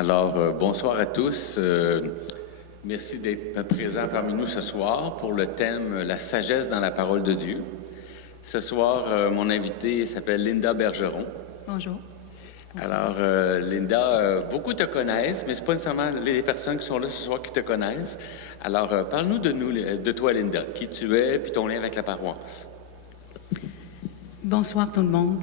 Alors, bonsoir à tous. Merci d'être présents parmi nous ce soir pour le thème « La sagesse dans la parole de Dieu ». Ce soir, mon invitée s'appelle Linda Bergeron. Bonjour. Alors, Linda, beaucoup te connaissent, mais ce n'est pas nécessairement les personnes qui sont là ce soir qui te connaissent. Alors, parle-nous de toi, Linda, qui tu es, puis ton lien avec la paroisse. Bonsoir tout le monde.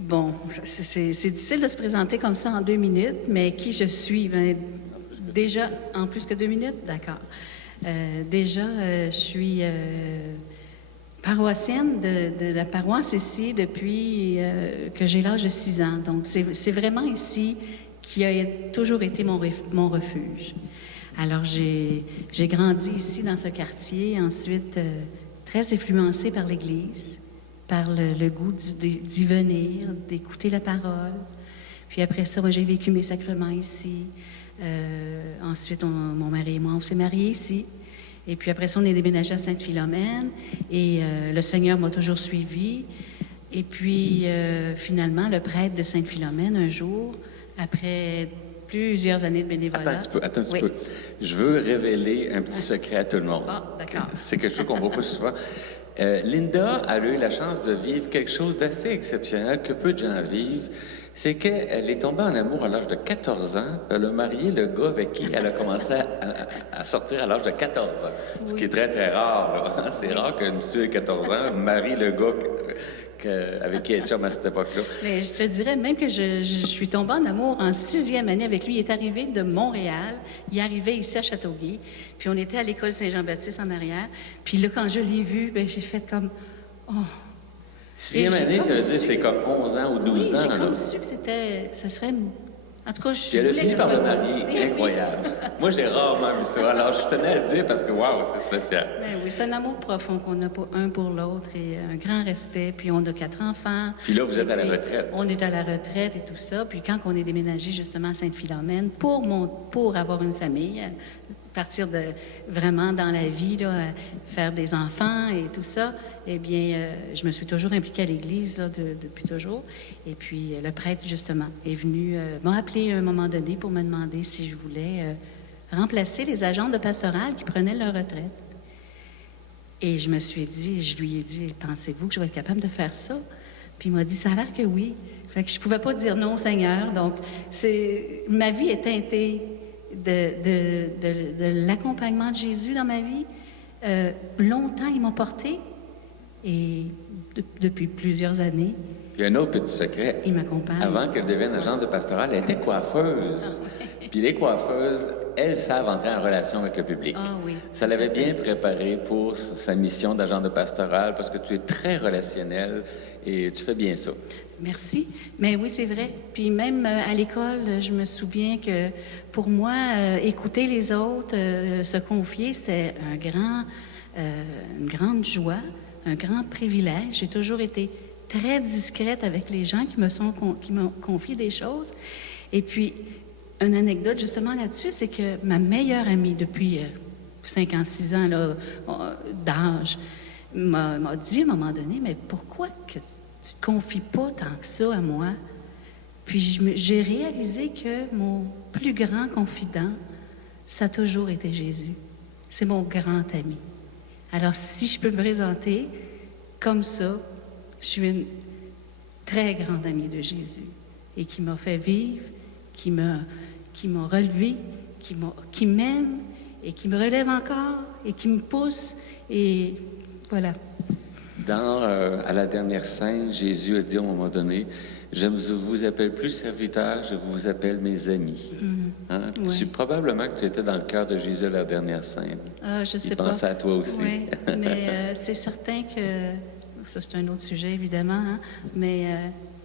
Bon, c'est difficile de se présenter comme ça en 2 minutes, mais qui je suis? Ben, déjà, en plus que 2 minutes? D'accord. Je suis paroissienne de la paroisse ici depuis que j'ai l'âge de 6 ans. Donc, c'est vraiment ici qui a toujours été mon refuge. Alors, j'ai grandi ici dans ce quartier, ensuite très influencée par l'Église, par le goût d'y venir, d'écouter la parole. Puis après ça, moi, j'ai vécu mes sacrements ici. Ensuite, mon mari et moi, on s'est mariés ici. Et puis après ça, on est déménagé à Sainte-Philomène. Et le Seigneur m'a toujours suivi. Et puis, finalement, le prêtre de Sainte-Philomène, un jour, après plusieurs années de bénévolat... Attends un petit peu. Je veux révéler un petit secret à tout le monde. Ah, d'accord. C'est quelque chose qu'on ne voit pas souvent. Linda a eu la chance de vivre quelque chose d'assez exceptionnel que peu de gens vivent. C'est qu'elle est tombée en amour à l'âge de 14 ans. Elle a marié le gars avec qui elle a commencé à sortir à l'âge de 14 ans. Ce qui est très, très rare. Là. C'est rare qu'un monsieur de 14 ans marie le gars avec qui elle est chum à cette époque-là. Mais je te dirais même que je suis tombée en amour en 6e année avec lui. Il est arrivé de Montréal. Il est arrivé ici à Châteauguay. Puis on était à l'école Saint-Jean-Baptiste en arrière. Puis là, quand je l'ai vu, ben, j'ai fait comme... Oh. 6e année, ça veut dire c'est comme 11 ans ou 12 ans. J'ai là. comme su que ce serait... En tout cas, je elle a voulais fini que par ça le soit... marier. Oui, Incroyable. Moi, j'ai rarement vu ça. Alors, je tenais à le dire parce que, waouh, c'est spécial. Ben oui, c'est un amour profond qu'on a un pour l'autre et un grand respect. Puis on a 4 enfants. Puis là, vous êtes à la retraite. On est à la retraite et tout ça. Puis quand on est déménagé justement à Sainte-Philomène pour avoir une famille, partir vraiment dans la vie, là, faire des enfants et tout ça, eh bien, je me suis toujours impliquée à l'Église là, depuis toujours. Et puis, le prêtre, justement, est venu, m'a appelé à un moment donné pour me demander si je voulais remplacer les agents de pastoral qui prenaient leur retraite. Et je lui ai dit, pensez-vous que je vais être capable de faire ça? Puis il m'a dit, ça a l'air que oui. Fait que je pouvais pas dire non au Seigneur. Donc, ma vie est teintée de l'accompagnement de Jésus dans ma vie. Longtemps, il m'a porté et depuis plusieurs années. Puis un autre petit secret. Il m'accompagne. Avant qu'elle devienne agente de pastoral, elle était coiffeuse. Puis les coiffeuses, elles savent entrer en relation avec le public. Ah oui. Ça l'avait bien préparée pour sa mission d'agent de pastoral parce que tu es très relationnel et tu fais bien ça. Merci. Mais oui, c'est vrai. Puis même à l'école, je me souviens que pour moi, écouter les autres, se confier, c'est une grande joie, un grand privilège. J'ai toujours été très discrète avec les gens qui m'ont confié des choses. Et puis, une anecdote justement là-dessus, c'est que ma meilleure amie depuis 5 ans, 6 ans là, d'âge m'a dit à un moment donné, mais pourquoi que tu ne te confies pas tant que ça à moi? Puis j'ai réalisé que mon plus grand confident, ça a toujours été Jésus. C'est mon grand ami. Alors, si je peux me présenter comme ça, je suis une très grande amie de Jésus et qui m'a fait vivre, qui m'a relevé, qui m'aime et qui me relève encore et qui me pousse et voilà. À la dernière scène, Jésus a dit à un moment donné, « Je ne vous appelle plus serviteur, je vous appelle mes amis. Hein? Ouais. Probablement que tu étais dans le cœur de Jésus à la dernière scène. Ah, je sais pas. Il pensait à toi aussi. Oui, mais c'est certain que... Ça, c'est un autre sujet, évidemment, hein, mais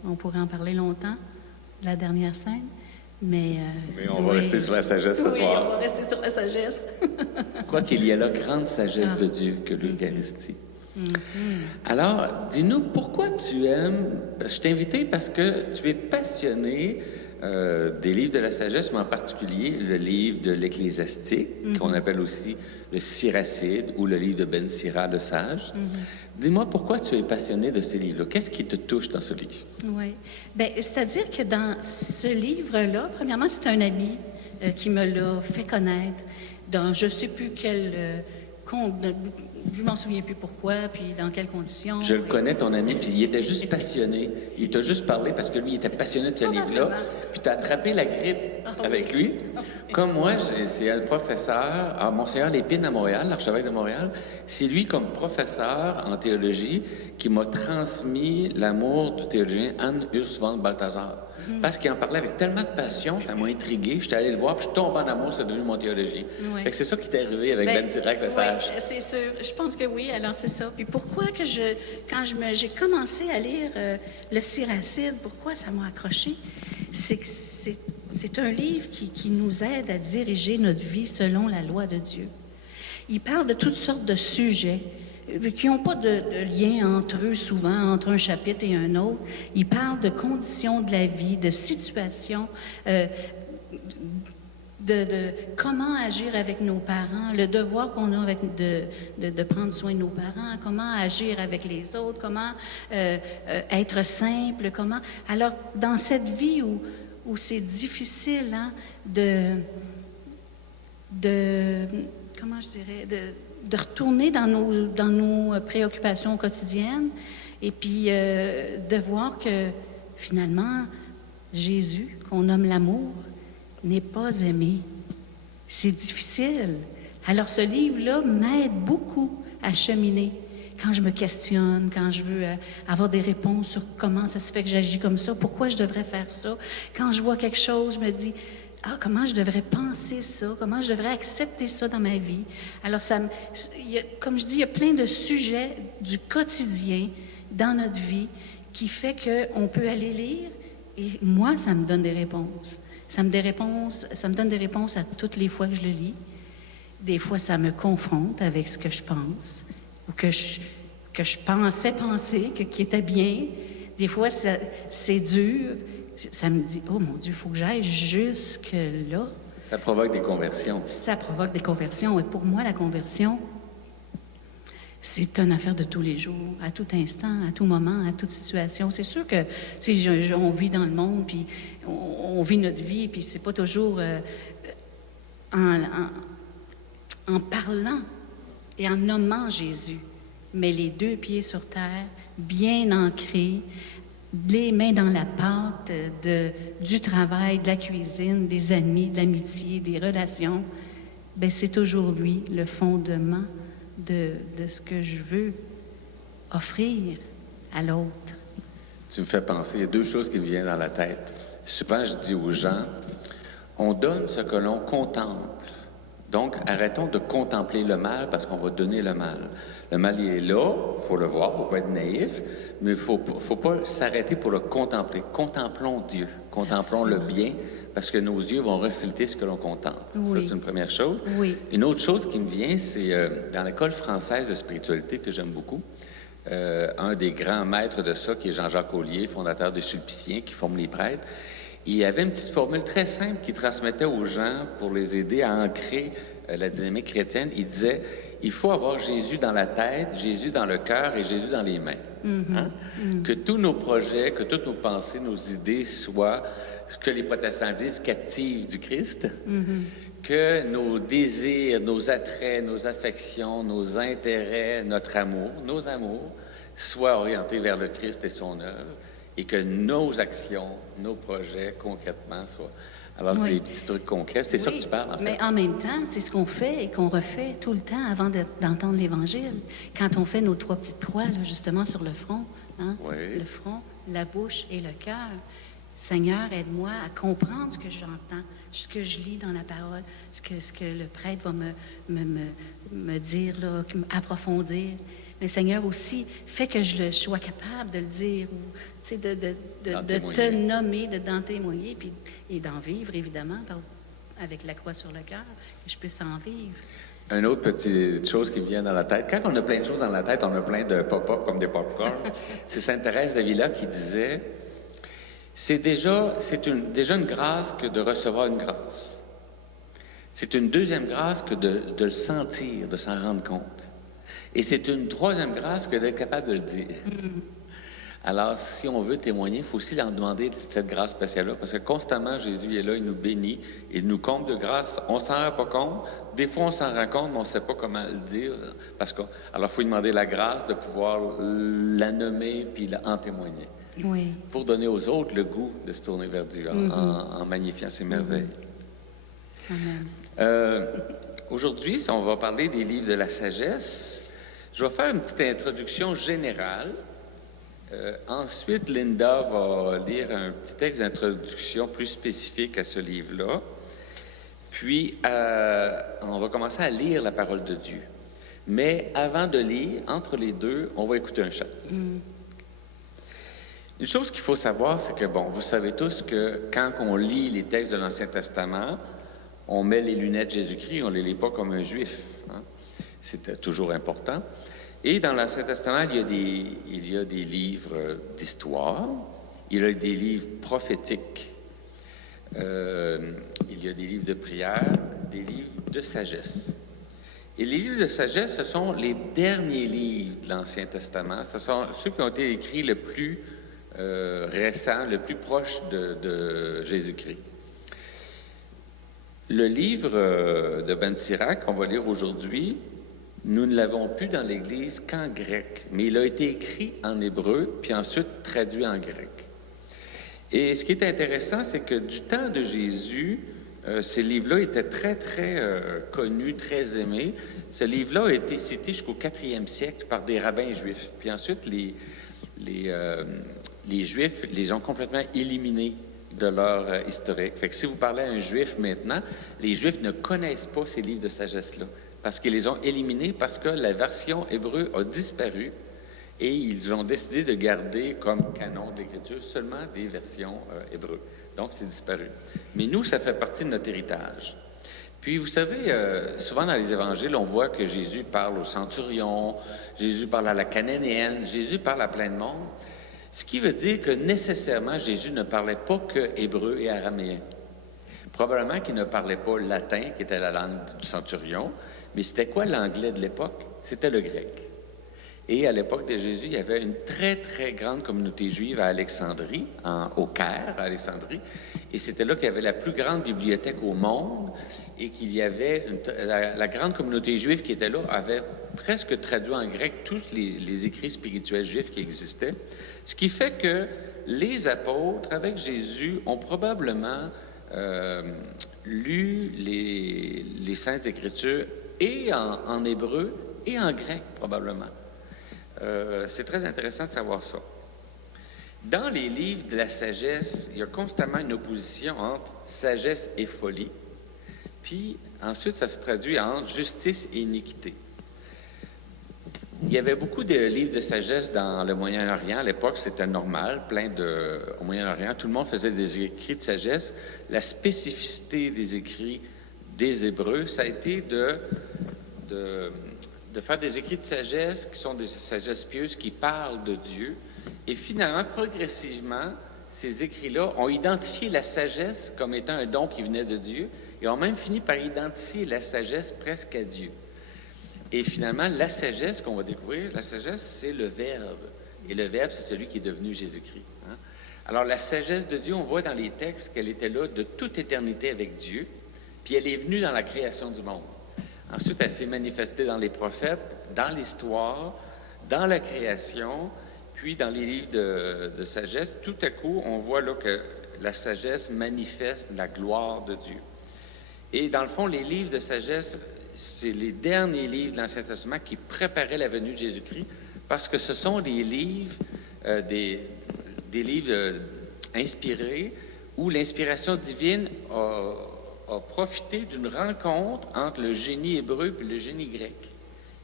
on pourrait en parler longtemps, la dernière scène. Mais on va rester sur la sagesse ce soir. Oui, on va rester sur la sagesse. Quoi qu'il y ait la grande sagesse de Dieu que l'Eucharistie. Alors, dis-nous, pourquoi tu aimes... Je t'ai invité parce que tu es passionné des livres de la sagesse, mais en particulier le livre de l'Ecclésiastique, qu'on appelle aussi le Siracide ou le livre de Ben Sira, le sage. Dis-moi pourquoi tu es passionné de ces livres-là. Qu'est-ce qui te touche dans ce livre? Oui. Bien, c'est-à-dire que dans ce livre-là, premièrement, c'est un ami qui me l'a fait connaître dans je ne sais plus quel... je m'en souviens plus pourquoi, puis dans quelles conditions. Je le connais, ton ami, puis il était juste passionné. Il t'a juste parlé parce que lui, il était passionné de ce livre-là. Puis tu as attrapé la grippe avec lui. Comme moi, c'est un professeur à Monseigneur Lépine à Montréal, l'archevêque de Montréal. C'est lui, comme professeur en théologie, qui m'a transmis l'amour du théologien Anne Urs von Balthasar. Parce qu'il en parlait avec tellement de passion, ça m'a intrigué. J'étais allé le voir, puis je tombe en amour, c'est devenu mon théologien. Fait que c'est ça qui t'est arrivé avec Ben Sirac, le sage. Oui, c'est sûr. Je pense que oui, alors c'est ça. Puis pourquoi que j'ai commencé à lire le Siracide, pourquoi ça m'a accroché? C'est que c'est un livre qui nous aide à diriger notre vie selon la loi de Dieu. Il parle de toutes sortes de sujets qui n'ont pas de lien entre eux souvent, entre un chapitre et un autre. Il parle de conditions de la vie, de situations, de comment agir avec nos parents, le devoir qu'on a de prendre soin de nos parents, comment agir avec les autres, comment être simple, comment... Alors, dans cette vie où c'est difficile comment je dirais, de retourner dans nos préoccupations quotidiennes et puis de voir que finalement, Jésus, qu'on nomme l'amour, n'est pas aimé. C'est difficile. Alors ce livre-là m'aide beaucoup à cheminer. Quand je me questionne, quand je veux avoir des réponses sur comment ça se fait que j'agis comme ça, pourquoi je devrais faire ça. Quand je vois quelque chose, je me dis... comment je devrais penser ça? Comment je devrais accepter ça dans ma vie? Alors, comme je dis, il y a plein de sujets du quotidien dans notre vie qui fait qu'on peut aller lire et moi, ça me donne des réponses. Ça me donne des réponses à toutes les fois que je le lis. Des fois, ça me confronte avec ce que je pense ou que je pensais penser, qui était bien. Des fois, c'est dur. Ça me dit, oh mon Dieu, il faut que j'aille jusque-là. Ça provoque des conversions. Ça provoque des conversions. Et pour moi, la conversion, c'est une affaire de tous les jours, à tout instant, à tout moment, à toute situation. C'est sûr que on vit dans le monde, puis on vit notre vie, puis c'est pas toujours en parlant et en nommant Jésus, mais les deux pieds sur terre, bien ancrés, les mains dans la pâte du travail, de la cuisine, des amis, de l'amitié, des relations, bien, c'est aujourd'hui le fondement de ce que je veux offrir à l'autre. Tu me fais penser, il y a deux choses qui me viennent dans la tête. Souvent, je dis aux gens, on donne ce que l'on contemple. Donc, arrêtons de contempler le mal parce qu'on va donner le mal. Le mal, il est là, il faut le voir, il ne faut pas être naïf, mais il ne faut pas s'arrêter pour le contempler. Contemplons Dieu, contemplons le bien, parce que nos yeux vont refléter ce que l'on contemple. Oui. Ça, c'est une première chose. Oui. Une autre chose qui me vient, c'est dans l'école française de spiritualité que j'aime beaucoup, un des grands maîtres de ça, qui est Jean-Jacques Ollier, fondateur des Sulpiciens, qui forment les prêtres. Il y avait une petite formule très simple qu'il transmettait aux gens pour les aider à ancrer la dynamique chrétienne. Il disait, il faut avoir Jésus dans la tête, Jésus dans le cœur et Jésus dans les mains. Hein? Que tous nos projets, que toutes nos pensées, nos idées soient, ce que les protestants disent, captives du Christ. Que nos désirs, nos attraits, nos affections, nos intérêts, notre amour, nos amours, soient orientés vers le Christ et son œuvre. Et que nos actions, nos projets, concrètement, soient... Alors, c'est des petits trucs concrets. C'est ça que tu parles, en fait. Mais en même temps, c'est ce qu'on fait et qu'on refait tout le temps avant d'entendre l'Évangile. Quand on fait nos 3 petites croix, là, justement, sur le front, hein? Oui. Le front, la bouche et le cœur. Seigneur, aide-moi à comprendre ce que j'entends, ce que je lis dans la parole, ce que le prêtre va me dire, là, approfondir. Mais Seigneur aussi, fais que je sois capable de le dire, ou de te nommer, d'en témoigner, puis, et d'en vivre, évidemment, avec la croix sur le cœur, que je puisse en vivre. Une autre petite chose qui me vient dans la tête. Quand on a plein de choses dans la tête, on a plein de pop-up comme des pop-corn. C'est Sainte Thérèse d'Avila qui disait, C'est déjà une grâce que de recevoir une grâce. C'est une deuxième grâce que de le sentir, de s'en rendre compte. Et c'est une troisième grâce que d'être capable de le dire. Alors, si on veut témoigner, il faut aussi leur demander cette grâce spéciale-là, parce que constamment, Jésus est là, il nous bénit, il nous comble de grâce. On ne s'en rend pas compte. Des fois, on s'en rend compte, mais on ne sait pas comment le dire. Alors, il faut lui demander la grâce de pouvoir la nommer puis en témoigner. Oui. Pour donner aux autres le goût de se tourner vers Dieu en magnifiant ses merveilles. Amen. Aujourd'hui, on va parler des livres de la sagesse. Je vais faire une petite introduction générale. Ensuite, Linda va lire un petit texte d'introduction plus spécifique à ce livre-là. Puis, on va commencer à lire la parole de Dieu. Mais avant de lire, entre les deux, on va écouter un chant. Une chose qu'il faut savoir, c'est que, vous savez tous que quand on lit les textes de l'Ancien Testament, on met les lunettes Jésus-Christ, on ne les lit pas comme un juif. Hein? C'est toujours important. Et dans l'Ancien Testament, il y a des livres d'histoire, il y a des livres prophétiques, il y a des livres de prière, des livres de sagesse. Et les livres de sagesse, ce sont les derniers livres de l'Ancien Testament. Ce sont ceux qui ont été écrits le plus récent, le plus proche de Jésus-Christ. Le livre de Ben Sirach, qu'on va lire aujourd'hui, nous ne l'avons plus dans l'Église qu'en grec, mais il a été écrit en hébreu, puis ensuite traduit en grec. Et ce qui est intéressant, c'est que du temps de Jésus, ces livres-là étaient très, très connus, très aimés. Ce livre-là a été cité jusqu'au 4e siècle par des rabbins juifs. Puis ensuite, les Juifs les ont complètement éliminés de leur historique. Fait que si vous parlez à un Juif maintenant, les Juifs ne connaissent pas ces livres de sagesse-là, parce qu'ils les ont éliminés parce que la version hébreu a disparu et ils ont décidé de garder comme canon de l'Écriture seulement des versions hébreux. Donc, c'est disparu. Mais nous, ça fait partie de notre héritage. Puis, vous savez, souvent dans les évangiles, on voit que Jésus parle au centurion, Jésus parle à la cananéenne, Jésus parle à plein de monde, ce qui veut dire que nécessairement, Jésus ne parlait pas que hébreu et araméen. Probablement qu'il ne parlait pas latin, qui était la langue du centurion, mais c'était quoi l'anglais de l'époque? C'était le grec. Et à l'époque de Jésus, il y avait une très, très grande communauté juive à Alexandrie, au Caire, à Alexandrie. Et c'était là qu'il y avait la plus grande bibliothèque au monde et qu'il y avait la grande communauté juive qui était là avait presque traduit en grec tous les écrits spirituels juifs qui existaient. Ce qui fait que les apôtres, avec Jésus, ont probablement lu les Saintes Écritures et en hébreu et en grec, probablement. C'est très intéressant de savoir ça. Dans les livres de la sagesse, il y a constamment une opposition entre sagesse et folie. Puis ensuite, ça se traduit entre justice et iniquité. Il y avait beaucoup de livres de sagesse dans le Moyen-Orient. À l'époque, c'était normal, au Moyen-Orient. Tout le monde faisait des écrits de sagesse. La spécificité des écrits des Hébreux, ça a été de faire des écrits de sagesse qui sont des sagesses pieuses qui parlent de Dieu. Et finalement, progressivement, ces écrits-là ont identifié la sagesse comme étant un don qui venait de Dieu et ont même fini par identifier la sagesse presque à Dieu. Et finalement, la sagesse qu'on va découvrir, la sagesse, c'est le Verbe. Et le Verbe, c'est celui qui est devenu Jésus-Christ. Hein? Alors, la sagesse de Dieu, on voit dans les textes qu'elle était là de toute éternité avec Dieu, puis elle est venue dans la création du monde. Ensuite, elle s'est manifestée dans les prophètes, dans l'histoire, dans la création, puis dans les livres de sagesse. Tout à coup, on voit là que la sagesse manifeste la gloire de Dieu. Et dans le fond, les livres de sagesse, c'est les derniers livres de l'Ancien Testament qui préparaient la venue de Jésus-Christ, parce que ce sont des livres, des livres inspirés, où l'inspiration divine a profité d'une rencontre entre le génie hébreu et le génie grec.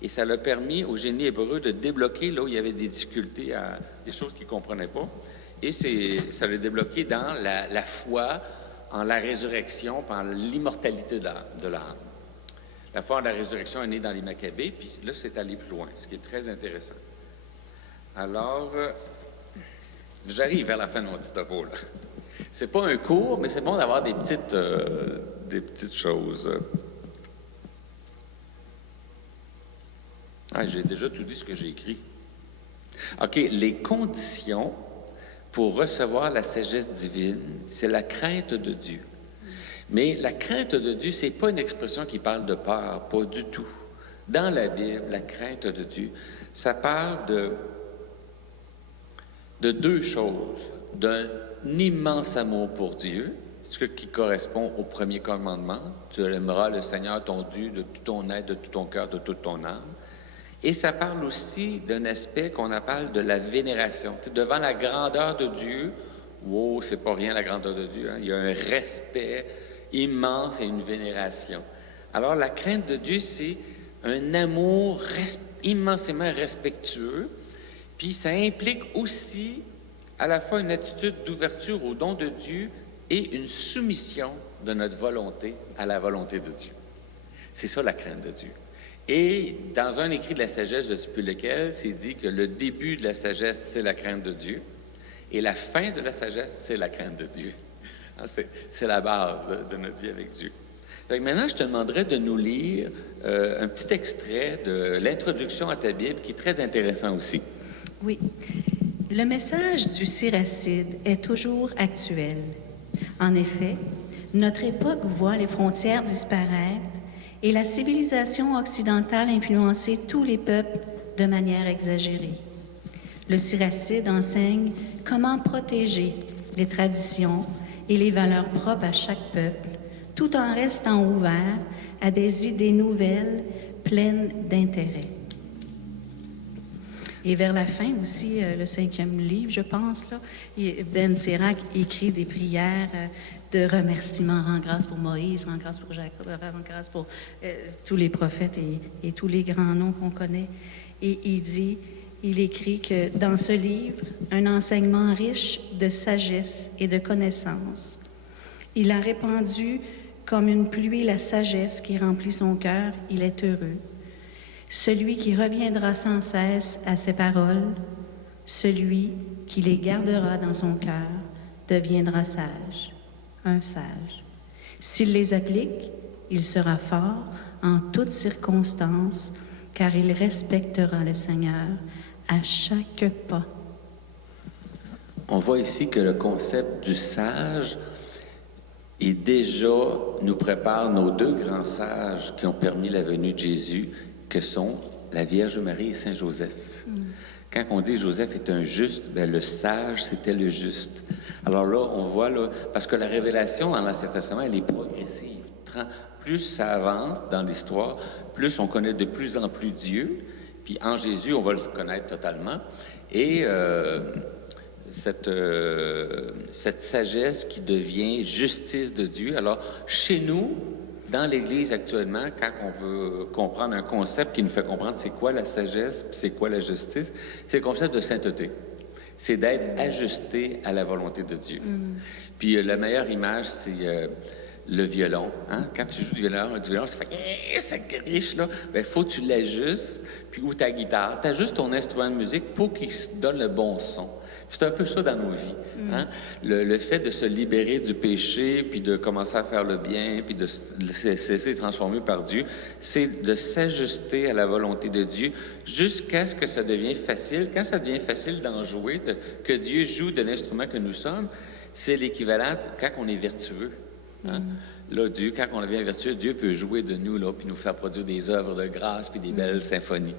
Et ça l'a permis au génie hébreu de débloquer là où il y avait des difficultés, des choses qu'ils ne comprenaient pas. Et ça l'a débloqué dans la foi, en la résurrection, en l'immortalité de l'âme. La foi en la résurrection est née dans les Maccabées, puis là, c'est allé plus loin, ce qui est très intéressant. Alors, j'arrive vers la fin de mon petit topo, là. C'est pas un cours, mais c'est bon d'avoir des petites choses. Ah, j'ai déjà tout dit ce que j'ai écrit. OK, les conditions pour recevoir la sagesse divine, c'est la crainte de Dieu. Mais la crainte de Dieu, c'est pas une expression qui parle de peur, pas du tout. Dans la Bible, la crainte de Dieu, ça parle de deux choses. D'un immense amour pour Dieu, ce qui correspond au premier commandement. Tu aimeras le Seigneur ton Dieu de tout ton être, de tout ton cœur, de toute ton âme. Et ça parle aussi d'un aspect qu'on appelle de la vénération. Tu sais, devant la grandeur de Dieu, wow, c'est pas rien la grandeur de Dieu, hein? Il y a un respect immense et une vénération. Alors la crainte de Dieu, c'est un amour immensément respectueux, puis ça implique aussi à la fois une attitude d'ouverture au don de Dieu et une soumission de notre volonté à la volonté de Dieu. C'est ça la crainte de Dieu. Et dans un écrit de la sagesse, je ne sais plus lequel, c'est dit que le début de la sagesse, c'est la crainte de Dieu, et la fin de la sagesse, c'est la crainte de Dieu. C'est la base de notre vie avec Dieu. Donc maintenant, je te demanderais de nous lire un petit extrait de l'introduction à ta Bible qui est très intéressant aussi. Oui. Le message du Siracide est toujours actuel. En effet, notre époque voit les frontières disparaître et la civilisation occidentale influencer tous les peuples de manière exagérée. Le Siracide enseigne comment protéger les traditions et les valeurs propres à chaque peuple, tout en restant ouvert à des idées nouvelles pleines d'intérêt. Et vers la fin aussi, le 5e livre, je pense, là, Ben Sirac écrit des prières de remerciement, rend grâce pour Moïse, rend grâce pour Jacob, rend grâce pour tous les prophètes et tous les grands noms qu'on connaît. Et il écrit que dans ce livre, un enseignement riche de sagesse et de connaissance. Il a répandu comme une pluie la sagesse qui remplit son cœur, il est heureux. Celui qui reviendra sans cesse à ses paroles, celui qui les gardera dans son cœur, deviendra sage, un sage. S'il les applique, il sera fort en toutes circonstances, car il respectera le Seigneur à chaque pas. On voit ici que le concept du sage est déjà nous prépare nos deux grands sages qui ont permis la venue de Jésus, que sont la Vierge Marie et Saint Joseph. Quand on dit Joseph est un juste, bien, le sage, c'était le juste. Alors là, on voit, là, parce que la révélation dans l'Ancien Testament, elle est progressive. Plus ça avance dans l'histoire, plus on connaît de plus en plus Dieu. Puis en Jésus, on va le connaître totalement. Et cette sagesse qui devient justice de Dieu. Alors, chez nous, dans l'Église actuellement, quand on veut comprendre un concept qui nous fait comprendre c'est quoi la sagesse, puis c'est quoi la justice, c'est le concept de sainteté. C'est d'être ajusté à la volonté de Dieu. Puis la meilleure image, c'est le violon. Hein? Quand tu joues du violon, ça fait ça griche, là. Bien, faut que tu l'ajustes, puis ou ta guitare. Tu ajustes ton instrument de musique pour qu'il se donne le bon son. C'est un peu ça dans nos vies. Hein? Le fait de se libérer du péché, puis de commencer à faire le bien, puis de se laisser transformer par Dieu, c'est de s'ajuster à la volonté de Dieu jusqu'à ce que ça devienne facile. Quand ça devient facile d'en jouer, que Dieu joue de l'instrument que nous sommes, c'est l'équivalent quand on est vertueux. Hein? Là, Dieu, quand on devient vertueux, Dieu peut jouer de nous, là, puis nous faire produire des œuvres de grâce, puis des belles symphonies.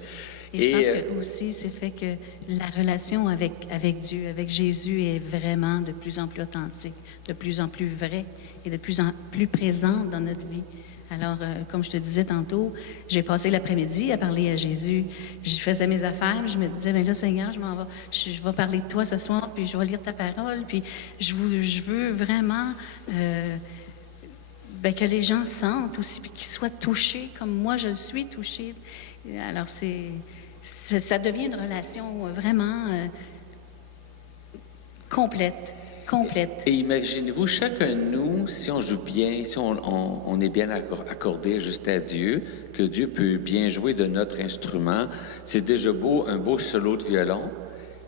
Et je pense que aussi, c'est fait que la relation avec Dieu, avec Jésus, est vraiment de plus en plus authentique, de plus en plus vraie et de plus en plus présente dans notre vie. Alors, comme je te disais tantôt, j'ai passé l'après-midi à parler à Jésus. Je faisais mes affaires, puis je me disais, bien là, Seigneur, je vais parler de toi ce soir, puis je vais lire ta parole, puis je veux vraiment que les gens sentent aussi, puis qu'ils soient touchés comme moi, je suis touchée. Alors, ça devient une relation vraiment complète. Et imaginez-vous, chacun de nous, si on joue bien, si on est bien accordé, ajusté à Dieu, que Dieu peut bien jouer de notre instrument, c'est déjà beau, un beau solo de violon,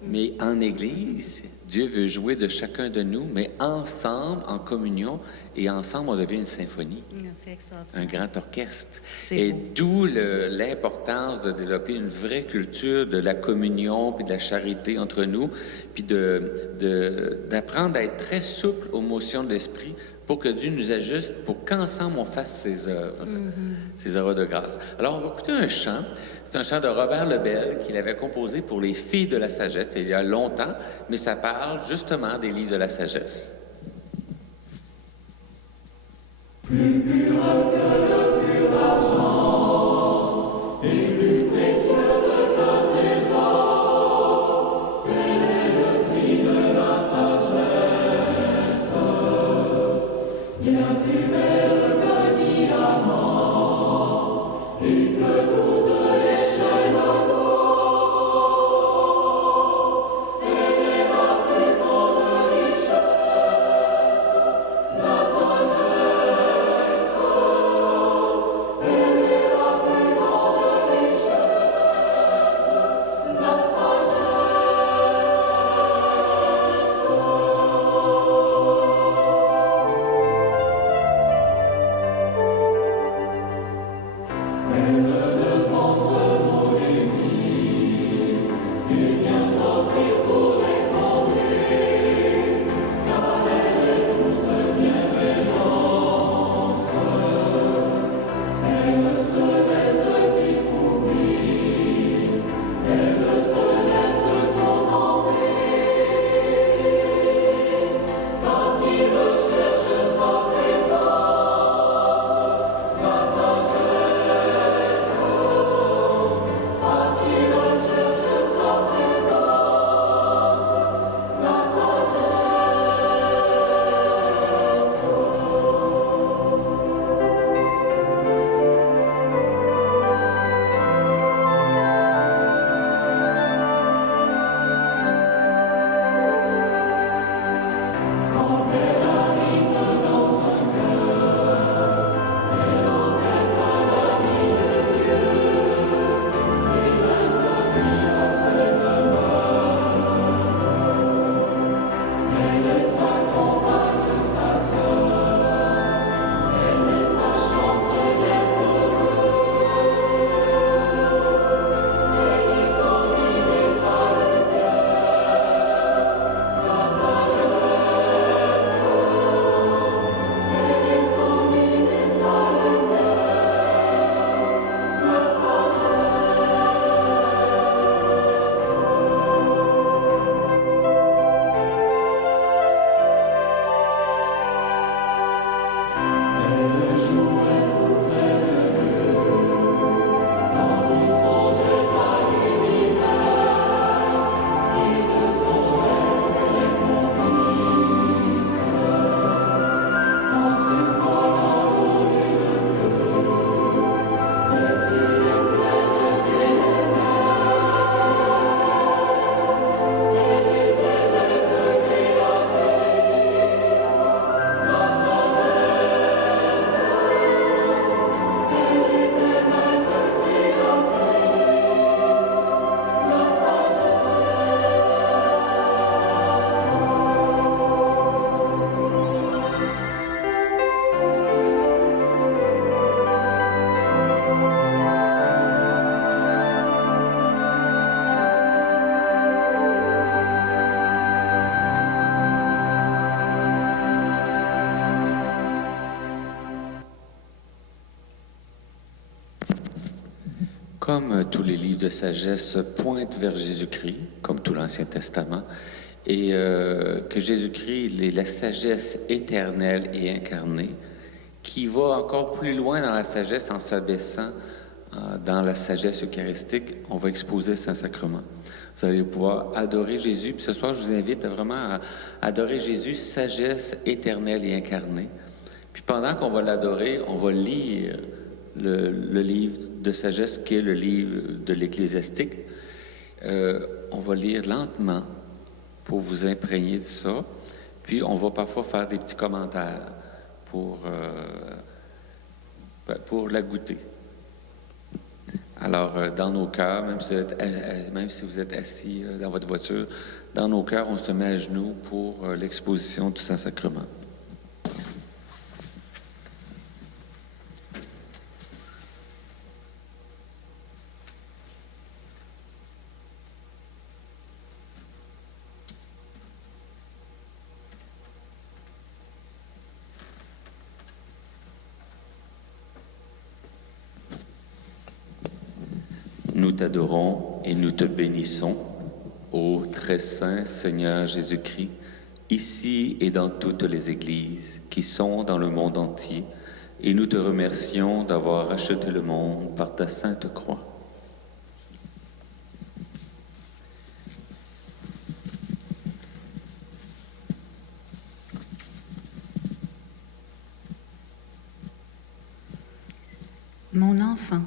mais en Église, Dieu veut jouer de chacun de nous, mais ensemble, en communion, et ensemble, on devient une symphonie, C'est extraordinaire. un grand orchestre. C'est Et beau. d'où l'importance de développer une vraie culture de la communion, puis de la charité entre nous, puis d'apprendre à être très souple aux motions de l'Esprit pour que Dieu nous ajuste, pour qu'ensemble on fasse ses œuvres, ses œuvres de grâce. Alors, on va écouter un chant. C'est un chant de Robert Lebel qu'il avait composé pour les filles de la sagesse il y a longtemps, mais ça parle justement des livres de la sagesse. Plus pur que le pur argent, et plus précieuse qu'un trésor, tel est le prix de la sagesse. Bien plus belle qu'un diamant, et que toutes les chaînes d'or. Elle est la plus grande richesse, la sagesse. Elle est la plus grande richesse, la sagesse. Elle devance nos désirs et vient s'offrir pour les combler, car elle est toute bienveillance. Elle se laisse découvrir, elle se laisse contempler, par qui recherche sa présence, la sagesse. Par qui recherche sa présence, la sagesse. Quand elle arrive dans un cœur, elle en fait un ami de Dieu, et l'introduit à ses demeures. Elle est sa compagne, sa sœur, elle est sa chance d'être heureux. Elle est son guide et sa lumière, la sagesse. Elle est son guide et sa lumière, la sagesse. Elle jouait tout près de Dieu, quand il songeait à l'univers, et de son rêve les conquise. En survolant l'eau et le feu, les cieux, les plaines et les mers, elle était maître créatrice, la sagesse. Elle était maître créatrice, la Comme tous les livres de sagesse pointent vers Jésus-Christ, comme tout l'Ancien Testament, et que Jésus-Christ est la sagesse éternelle et incarnée, qui va encore plus loin dans la sagesse en s'abaissant dans la sagesse eucharistique, on va exposer le Saint-Sacrement. Vous allez pouvoir adorer Jésus. Puis ce soir, je vous invite vraiment à adorer Jésus, sagesse éternelle et incarnée. Puis pendant qu'on va l'adorer, on va lire le livre de sagesse qui est le livre de l'Ecclésiastique. On va lire lentement pour vous imprégner de ça. Puis on va parfois faire des petits commentaires pour la goûter. Alors, dans nos cœurs, même si vous êtes assis dans votre voiture, dans nos cœurs, on se met à genoux pour l'exposition du Saint-Sacrement. Nous t'adorons et nous te bénissons, ô très saint Seigneur Jésus-Christ, ici et dans toutes les églises qui sont dans le monde entier, et nous te remercions d'avoir racheté le monde par ta sainte croix. Mon enfant,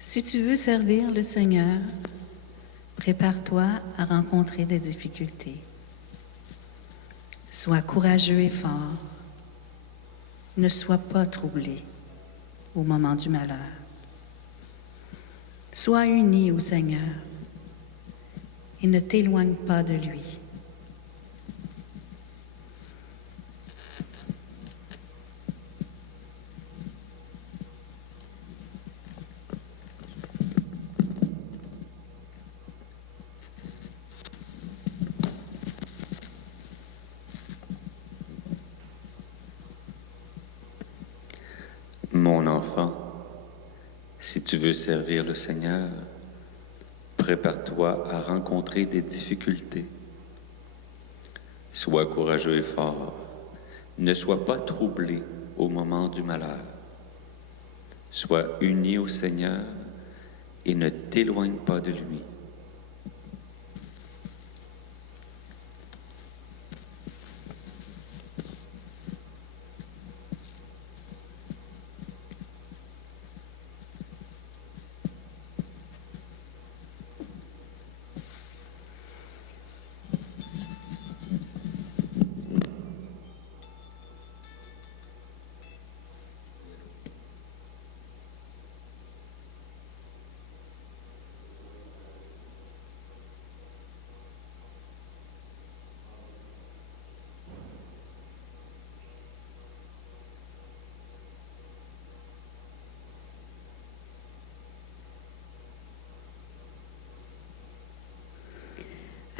si tu veux servir le Seigneur, prépare-toi à rencontrer des difficultés. Sois courageux et fort. Ne sois pas troublé au moment du malheur. Sois uni au Seigneur et ne t'éloigne pas de lui. Mon enfant, si tu veux servir le Seigneur, prépare-toi à rencontrer des difficultés. Sois courageux et fort. Ne sois pas troublé au moment du malheur. Sois uni au Seigneur et ne t'éloigne pas de lui.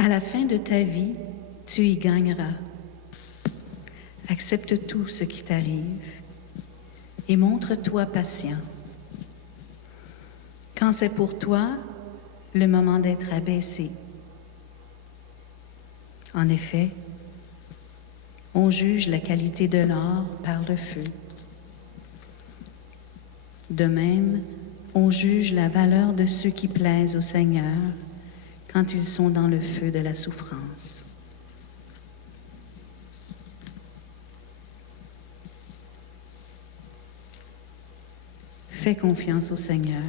À la fin de ta vie, tu y gagneras. Accepte tout ce qui t'arrive et montre-toi patient. Quand c'est pour toi le moment d'être abaissé. En effet, on juge la qualité de l'or par le feu. De même, on juge la valeur de ceux qui plaisent au Seigneur quand ils sont dans le feu de la souffrance. Fais confiance au Seigneur.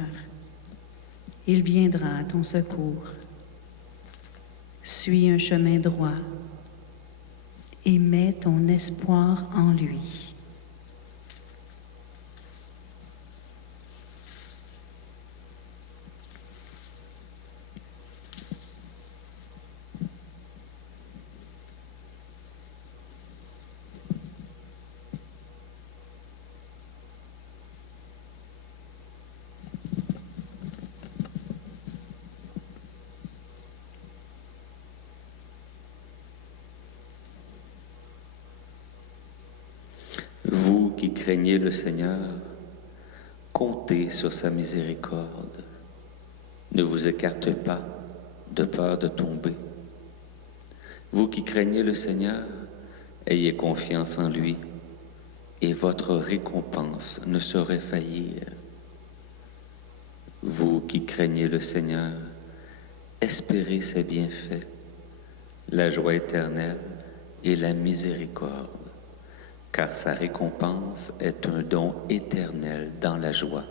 Il viendra à ton secours. Suis un chemin droit et mets ton espoir en lui. Vous qui craignez le Seigneur, comptez sur sa miséricorde. Ne vous écartez pas de peur de tomber. Vous qui craignez le Seigneur, ayez confiance en lui et votre récompense ne saurait faillir. Vous qui craignez le Seigneur, espérez ses bienfaits, la joie éternelle et la miséricorde, car sa récompense est un don éternel dans la joie.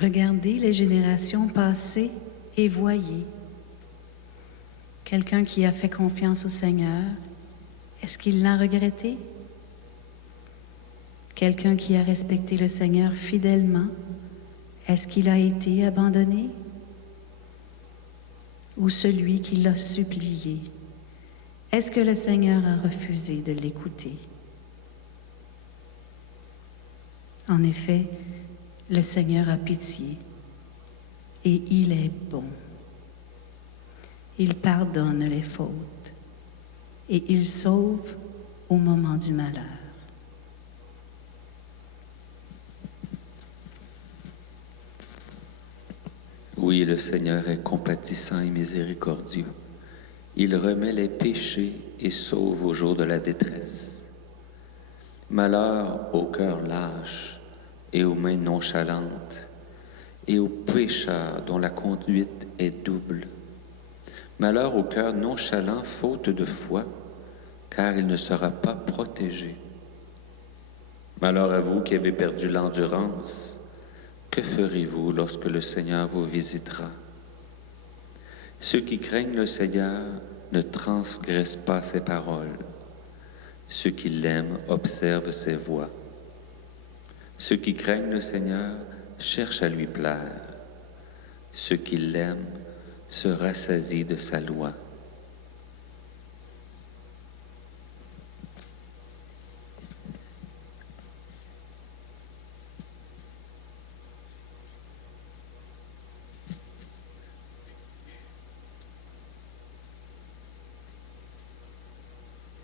Regardez les générations passées et voyez. Quelqu'un qui a fait confiance au Seigneur, est-ce qu'il l'a regretté? Quelqu'un qui a respecté le Seigneur fidèlement, est-ce qu'il a été abandonné? Ou celui qui l'a supplié, est-ce que le Seigneur a refusé de l'écouter? En effet, le Seigneur a pitié et il est bon. Il pardonne les fautes et il sauve au moment du malheur. Oui, le Seigneur est compatissant et miséricordieux. Il remet les péchés et sauve au jour de la détresse. Malheur au cœur lâche et aux mains nonchalantes, et aux pécheurs dont la conduite est double. Malheur au cœur nonchalant faute de foi, car il ne sera pas protégé. Malheur à vous qui avez perdu l'endurance, que ferez-vous lorsque le Seigneur vous visitera? Ceux qui craignent le Seigneur ne transgressent pas ses paroles. Ceux qui l'aiment observent ses voies. Ceux qui craignent le Seigneur cherchent à lui plaire. Ceux qui l'aiment se rassasient de sa loi.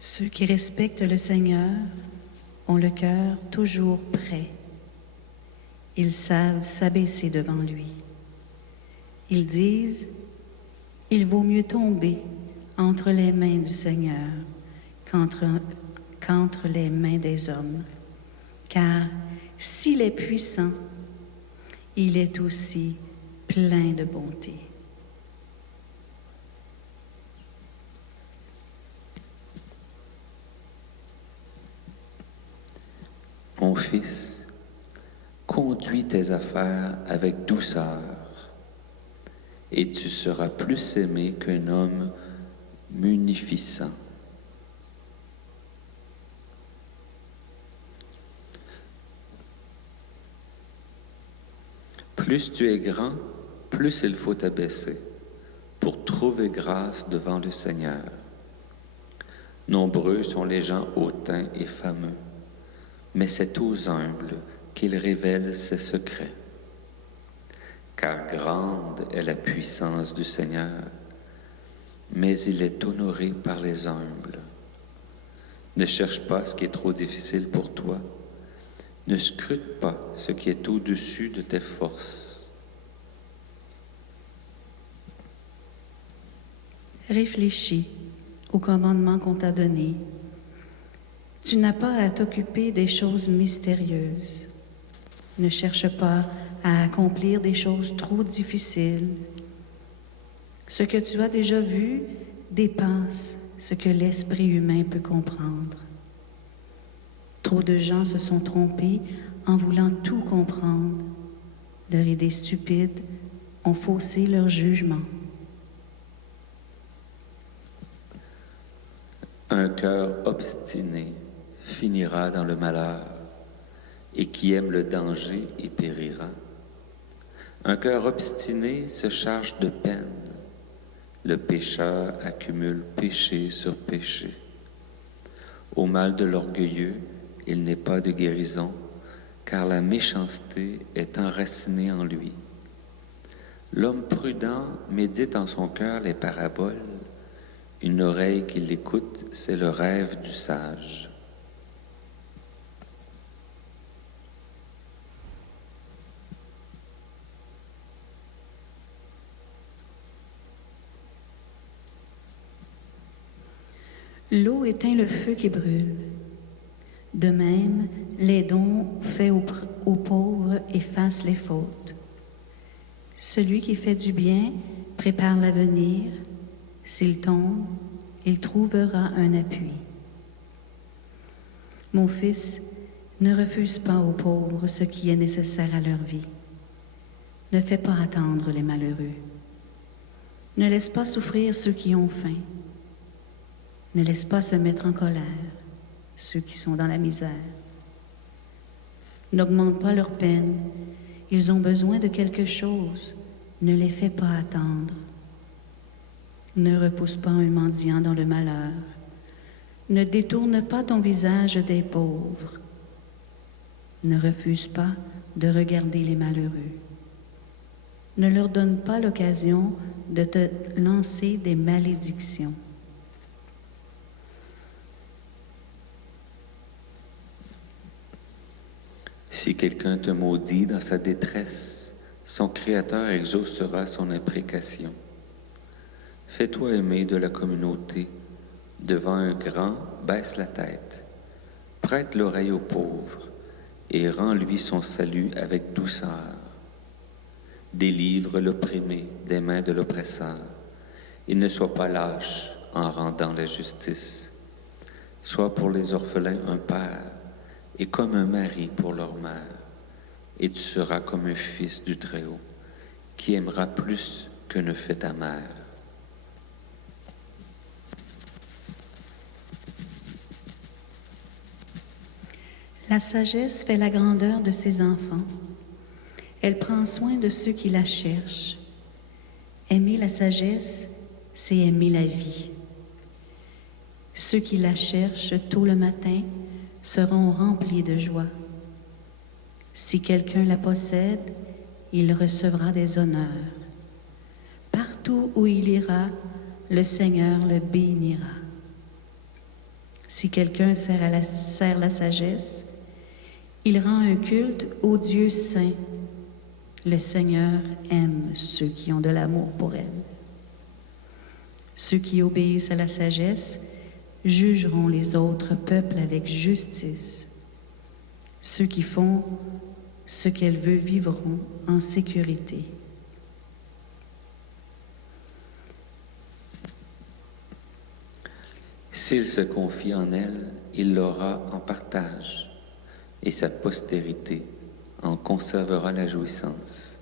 Ceux qui respectent le Seigneur ont le cœur toujours prêt. Ils savent s'abaisser devant lui. Ils disent, il vaut mieux tomber entre les mains du Seigneur qu'entre les mains des hommes. Car s'il est puissant, il est aussi plein de bonté. Mon fils, conduis tes affaires avec douceur, et tu seras plus aimé qu'un homme munificent. Plus tu es grand, plus il faut t'abaisser pour trouver grâce devant le Seigneur. Nombreux sont les gens hautains et fameux, mais c'est aux humbles qu'il révèle ses secrets. Car grande est la puissance du Seigneur, mais il est honoré par les humbles. Ne cherche pas ce qui est trop difficile pour toi. Ne scrute pas ce qui est au-dessus de tes forces. Réfléchis au commandement qu'on t'a donné. Tu n'as pas à t'occuper des choses mystérieuses. Ne cherche pas à accomplir des choses trop difficiles. Ce que tu as déjà vu dépasse ce que l'esprit humain peut comprendre. Trop de gens se sont trompés en voulant tout comprendre. Leurs idées stupides ont faussé leur jugement. Un cœur obstiné finira dans le malheur, et qui aime le danger y périra. Un cœur obstiné se charge de peine. Le pécheur accumule péché sur péché. Au mal de l'orgueilleux, il n'est pas de guérison, car la méchanceté est enracinée en lui. L'homme prudent médite en son cœur les paraboles. Une oreille qui l'écoute, c'est le rêve du sage. L'eau éteint le feu qui brûle. De même, les dons faits aux pauvres effacent les fautes. Celui qui fait du bien prépare l'avenir. S'il tombe, il trouvera un appui. Mon fils, ne refuse pas aux pauvres ce qui est nécessaire à leur vie. Ne fais pas attendre les malheureux. Ne laisse pas souffrir ceux qui ont faim. Ne laisse pas se mettre en colère ceux qui sont dans la misère. N'augmente pas leur peine. Ils ont besoin de quelque chose. Ne les fais pas attendre. Ne repousse pas un mendiant dans le malheur. Ne détourne pas ton visage des pauvres. Ne refuse pas de regarder les malheureux. Ne leur donne pas l'occasion de te lancer des malédictions. Si quelqu'un te maudit dans sa détresse, son Créateur exaucera son imprécation. Fais-toi aimer de la communauté. Devant un grand, baisse la tête. Prête l'oreille au pauvre et rends-lui son salut avec douceur. Délivre l'opprimé des mains de l'oppresseur. Il ne soit pas lâche en rendant la justice. Sois pour les orphelins un père et comme un mari pour leur mère. Et tu seras comme un fils du Très-Haut, qui aimera plus que ne fait ta mère. La sagesse fait la grandeur de ses enfants. Elle prend soin de ceux qui la cherchent. Aimer la sagesse, c'est aimer la vie. Ceux qui la cherchent tôt le matin seront remplis de joie. Si quelqu'un la possède, il recevra des honneurs. Partout où il ira, le Seigneur le bénira. Si quelqu'un sert la sagesse, il rend un culte au Dieu saint. Le Seigneur aime ceux qui ont de l'amour pour elle. Ceux qui obéissent à la sagesse jugeront les autres peuples avec justice. Ceux qui font ce qu'elle veut vivront en sécurité. S'il se confie en elle, il l'aura en partage, et sa postérité en conservera la jouissance.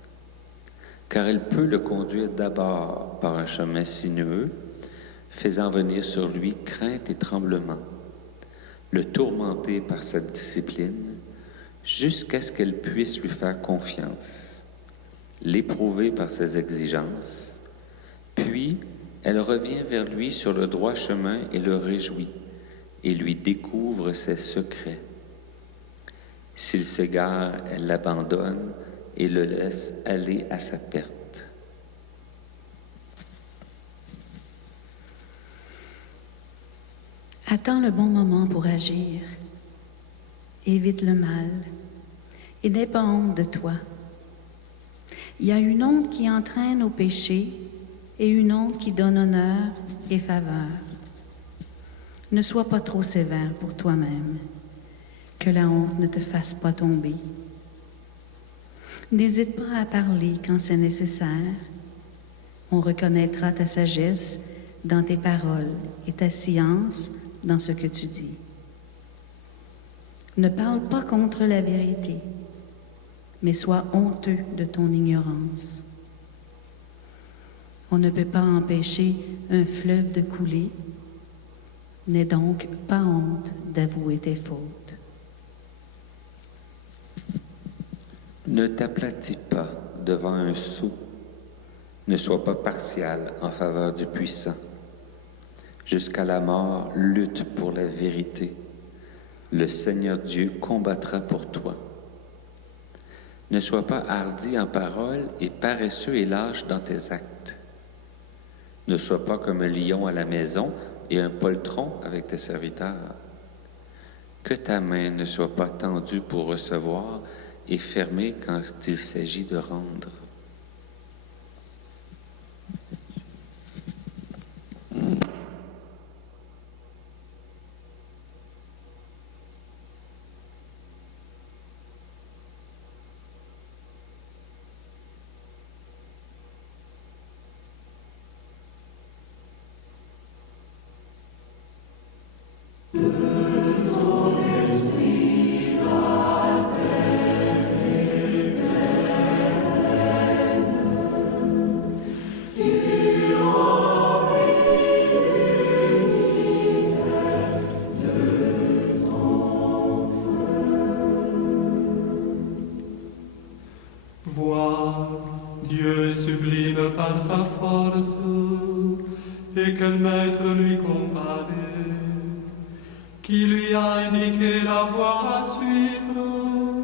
Car elle peut le conduire d'abord par un chemin sinueux, faisant venir sur lui crainte et tremblement, le tourmenter par sa discipline, jusqu'à ce qu'elle puisse lui faire confiance, l'éprouver par ses exigences, puis elle revient vers lui sur le droit chemin et le réjouit, et lui découvre ses secrets. S'il s'égare, elle l'abandonne et le laisse aller à sa perte. Attends le bon moment pour agir. Évite le mal et n'aie pas honte de toi. Il y a une honte qui entraîne au péché et une honte qui donne honneur et faveur. Ne sois pas trop sévère pour toi-même, que la honte ne te fasse pas tomber. N'hésite pas à parler quand c'est nécessaire. On reconnaîtra ta sagesse dans tes paroles et ta science dans ce que tu dis. Ne parle pas contre la vérité, mais sois honteux de ton ignorance. On ne peut pas empêcher un fleuve de couler. N'aie donc pas honte d'avouer tes fautes. Ne t'aplatis pas devant un sot. Ne sois pas partial en faveur du puissant. Jusqu'à la mort, lutte pour la vérité. Le Seigneur Dieu combattra pour toi. Ne sois pas hardi en parole et paresseux et lâche dans tes actes. Ne sois pas comme un lion à la maison et un poltron avec tes serviteurs. Que ta main ne soit pas tendue pour recevoir et fermée quand il s'agit de rendre. suivre par sa force, et quel maître lui comparait, qui lui a indiqué la voie à suivre,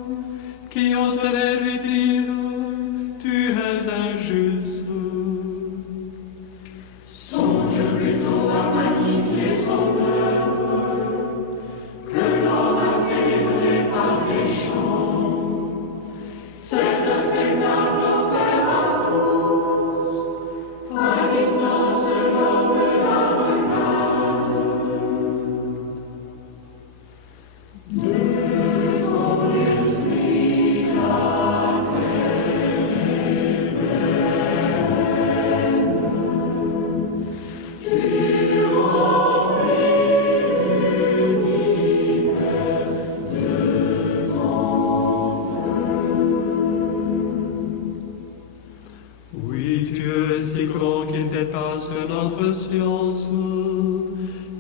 qui oserait lui dire, tu es injuste. Songe plutôt à magnifier son œuvre, que l'homme a célébré par les chants. C'est un spectacle offert à tous, à distance l'homme la regarde. De ton esprit la terre est pleine. Tu remplis l'univers de ton feu. Oui, Dieu est si grand qu'il dépasse notre science,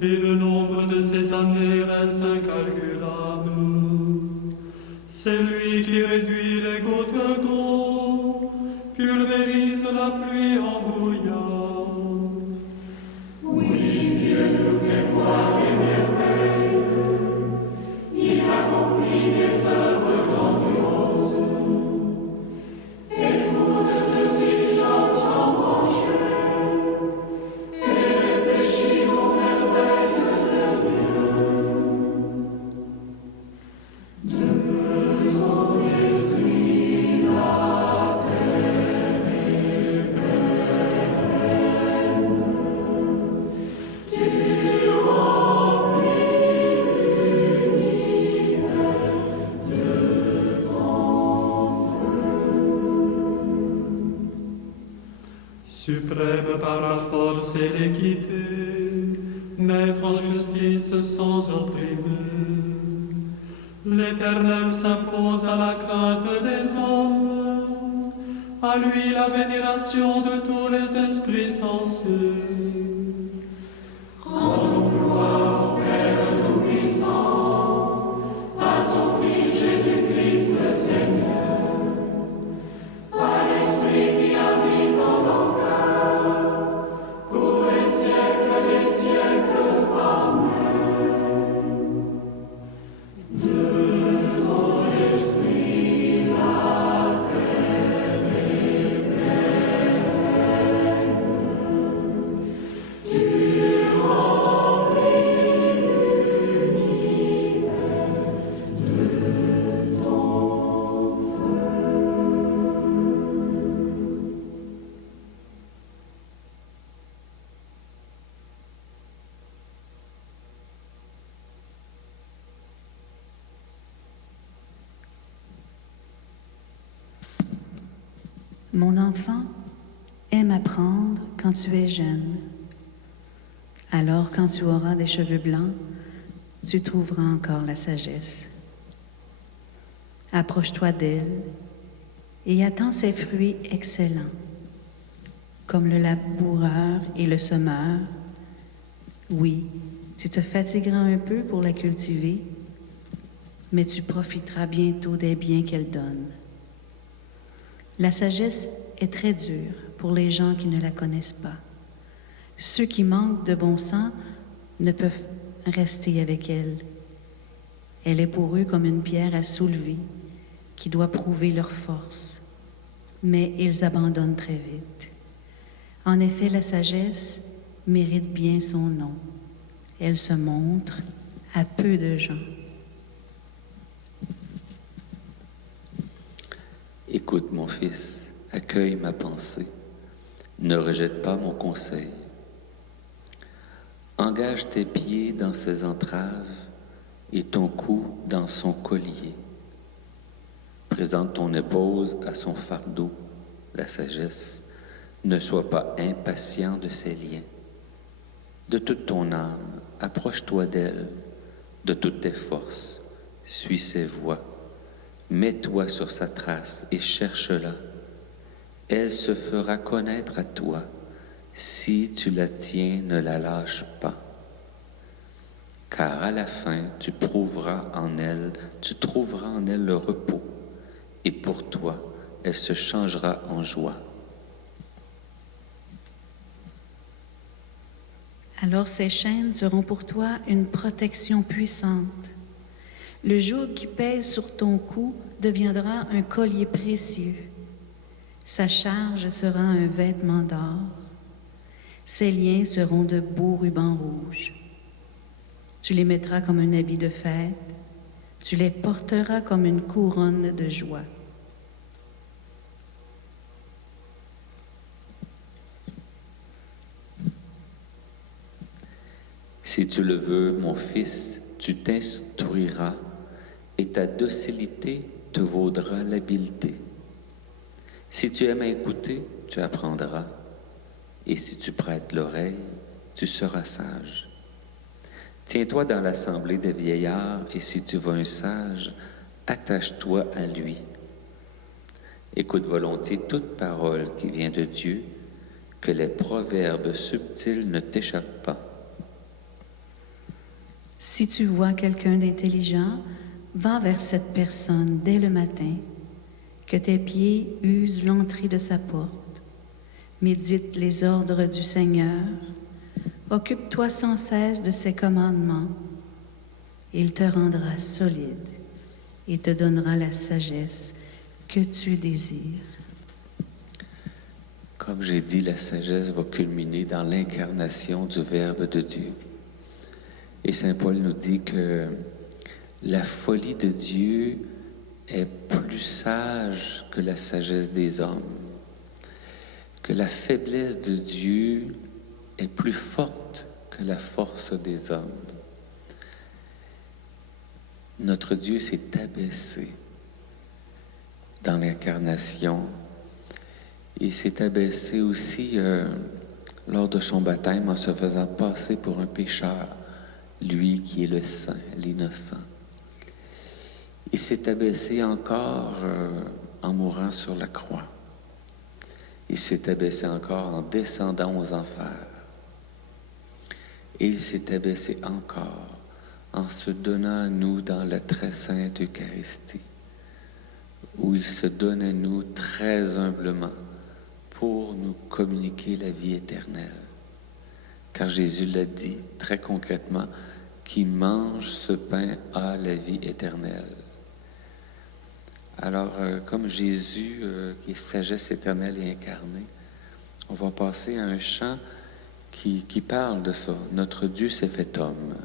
et le nombre de ses années reste incalculable. C'est lui qui réduit les gouttes d'eau, pulvérise la pluie en brouillard. Oui, Dieu nous fait voir des merveilles, il accomplit des œuvres grandioses. Écoute ceci, Jean sans brancher, et réfléchis aux merveilles de Dieu. De ton esprit la terre est pleine. Tu remplis l'univers de ton feu. Suprême par la force et l'équité, maître en justice sans opprimer, l'Éternel s'impose à la crainte des hommes, à lui la vénération de tous les esprits sensés. Rendons gloire au Père Tout-Puissant, à son Fils Jésus-Christ le Seigneur, à l'Esprit qui habite en nos cœurs, pour les siècles des siècles. Amen. De ton esprit la terre est pleine. Tu remplis l'univers de ton feu. Mon enfant, aime apprendre quand tu es jeune. Alors, quand tu auras des cheveux blancs, tu trouveras encore la sagesse. Approche-toi d'elle et attends ses fruits excellents, comme le laboureur et le semeur. Oui, tu te fatigueras un peu pour la cultiver, mais tu profiteras bientôt des biens qu'elle donne. La sagesse est très dure pour les gens qui ne la connaissent pas. Ceux qui manquent de bon sens ne peuvent rester avec elle. Elle est pour eux comme une pierre à soulever qui doit prouver leur force. Mais ils abandonnent très vite. En effet, la sagesse mérite bien son nom. Elle se montre à peu de gens. Écoute, mon fils, accueille ma pensée. Ne rejette pas mon conseil. Engage tes pieds dans ses entraves et ton cou dans son collier. Présente ton épouse à son fardeau, la sagesse. Ne sois pas impatient de ses liens. De toute ton âme, approche-toi d'elle, de toutes tes forces, suis ses voies. Mets-toi sur sa trace et cherche-la. Elle se fera connaître à toi. Si tu la tiens, ne la lâche pas. Car à la fin, tu trouveras en elle le repos. Et pour toi, elle se changera en joie. Alors ces chaînes seront pour toi une protection puissante. Le joug qui pèse sur ton cou deviendra un collier précieux. Sa charge sera un vêtement d'or. Ses liens seront de beaux rubans rouges. Tu les mettras comme un habit de fête. Tu les porteras comme une couronne de joie. Si tu le veux, mon fils, tu t'instruiras et ta docilité te vaudra l'habileté. Si tu aimes à écouter, tu apprendras, et si tu prêtes l'oreille, tu seras sage. Tiens-toi dans l'assemblée des vieillards, et si tu vois un sage, attache-toi à lui. Écoute volontiers toute parole qui vient de Dieu, que les proverbes subtils ne t'échappent pas. Si tu vois quelqu'un d'intelligent, va vers cette personne dès le matin, que tes pieds usent l'entrée de sa porte. Médite les ordres du Seigneur. Occupe-toi sans cesse de ses commandements. Il te rendra solide et te donnera la sagesse que tu désires. Comme j'ai dit, la sagesse va culminer dans l'incarnation du Verbe de Dieu. Et Saint Paul nous dit que la folie de Dieu est plus sage que la sagesse des hommes, que la faiblesse de Dieu est plus forte que la force des hommes. Notre Dieu s'est abaissé dans l'incarnation. Il s'est abaissé aussi lors de son baptême en se faisant passer pour un pécheur, lui qui est le saint, l'innocent. Il s'est abaissé encore en mourant sur la croix. Il s'est abaissé encore en descendant aux enfers. Et il s'est abaissé encore en se donnant à nous dans la très sainte Eucharistie, où il se donne à nous très humblement pour nous communiquer la vie éternelle. Car Jésus l'a dit très concrètement, qui mange ce pain a la vie éternelle. Alors, comme Jésus, qui est sagesse éternelle et incarnée, on va passer à un chant qui parle de ça. Notre Dieu s'est fait homme.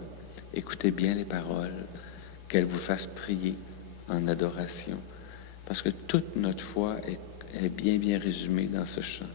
Écoutez bien les paroles, qu'elles vous fassent prier en adoration, parce que toute notre foi est bien, bien résumée dans ce chant.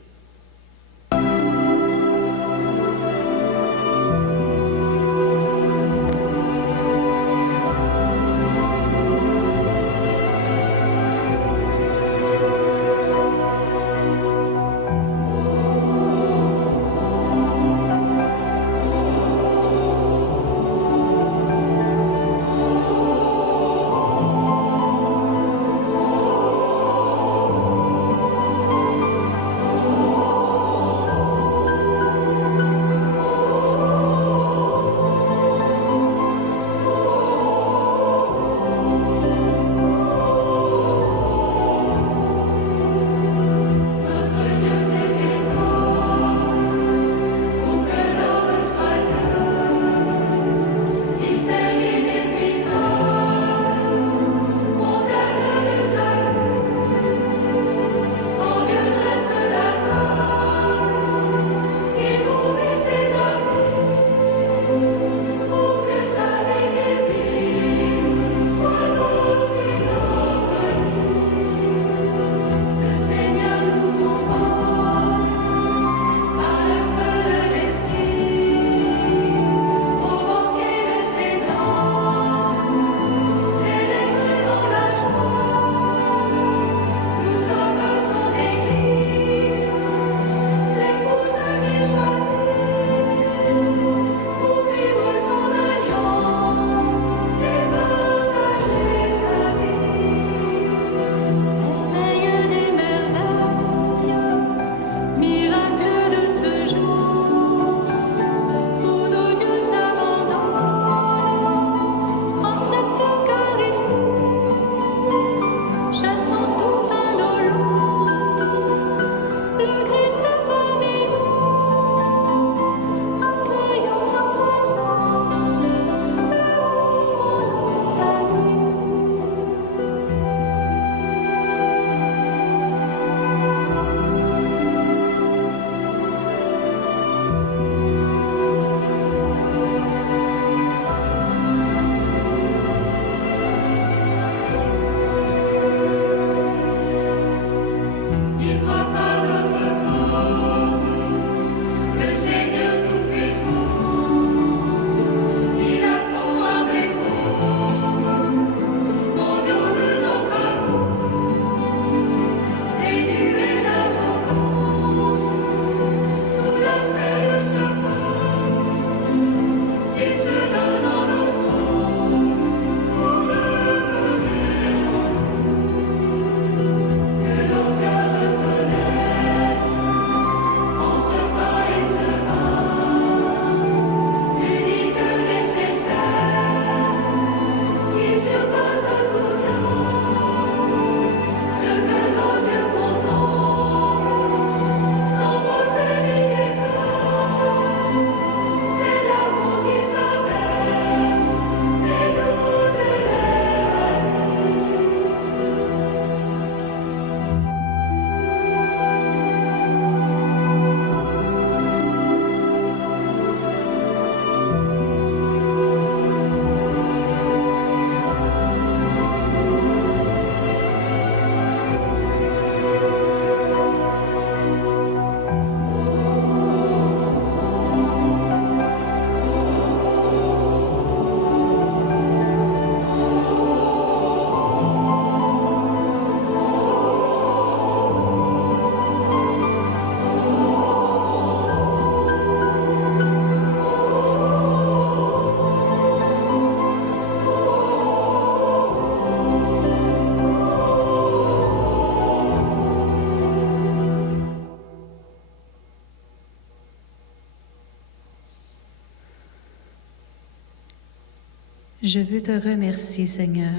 Je veux te remercier, Seigneur,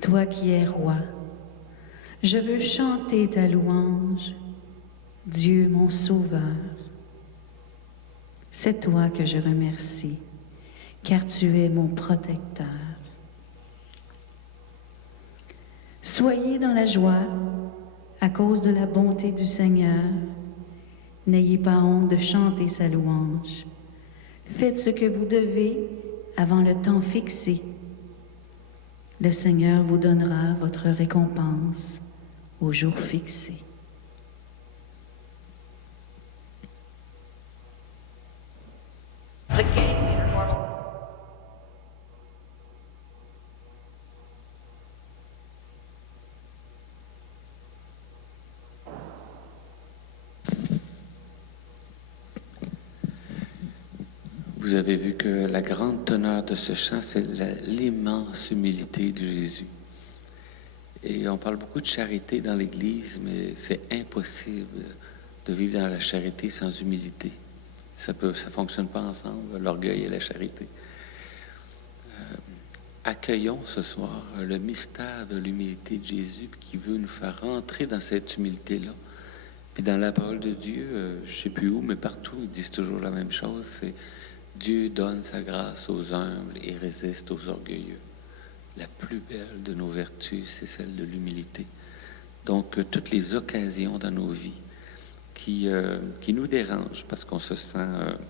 toi qui es roi. Je veux chanter ta louange, Dieu mon sauveur. C'est toi que je remercie, car tu es mon protecteur. Soyez dans la joie à cause de la bonté du Seigneur. N'ayez pas honte de chanter sa louange. Faites ce que vous devez avant le temps fixé. Le Seigneur vous donnera votre récompense au jour fixé. Vous avez vu que la grande teneur de ce chant, c'est l'immense humilité de Jésus. Et on parle beaucoup de charité dans l'Église, mais c'est impossible de vivre dans la charité sans humilité. Ça fonctionne pas ensemble, l'orgueil et la charité. Accueillons ce soir le mystère de l'humilité de Jésus qui veut nous faire rentrer dans cette humilité-là. Puis dans la parole de Dieu, je ne sais plus où, mais partout, ils disent toujours la même chose, c'est Dieu donne sa grâce aux humbles et résiste aux orgueilleux. La plus belle de nos vertus, c'est celle de l'humilité. Donc, toutes les occasions dans nos vies qui nous dérangent parce qu'on se sent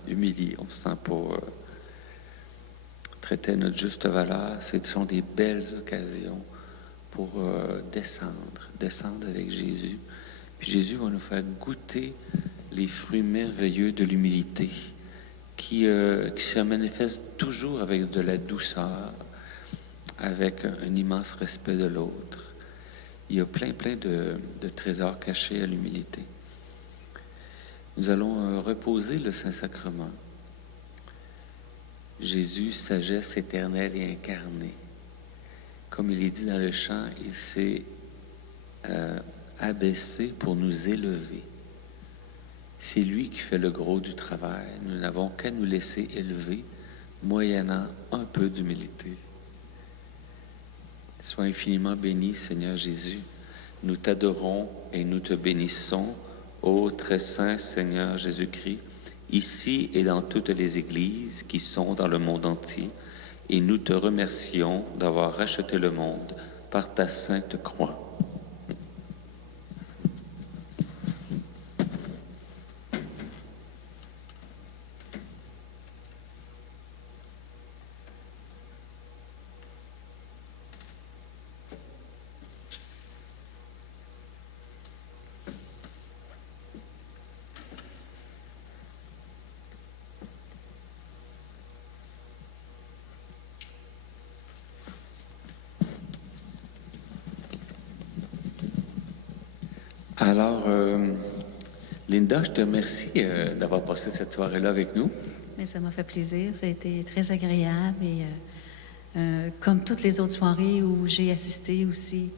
humilié, on ne se sent pas traité à notre juste valeur, ce sont des belles occasions pour descendre avec Jésus. Puis Jésus va nous faire goûter les fruits merveilleux de l'humilité qui se manifeste toujours avec de la douceur, avec un immense respect de l'autre. Il y a plein de trésors cachés à l'humilité. Nous allons reposer le Saint-Sacrement. Jésus, sagesse éternelle et incarnée. Comme il est dit dans le chant, il s'est abaissé pour nous élever. C'est lui qui fait le gros du travail. Nous n'avons qu'à nous laisser élever, moyennant un peu d'humilité. Sois infiniment béni, Seigneur Jésus. Nous t'adorons et nous te bénissons, ô très saint Seigneur Jésus-Christ, ici et dans toutes les églises qui sont dans le monde entier, et nous te remercions d'avoir racheté le monde par ta sainte croix. Alors, Linda, je te remercie d'avoir passé cette soirée-là avec nous. Mais ça m'a fait plaisir, ça a été très agréable et comme toutes les autres soirées où j'ai assisté aussi,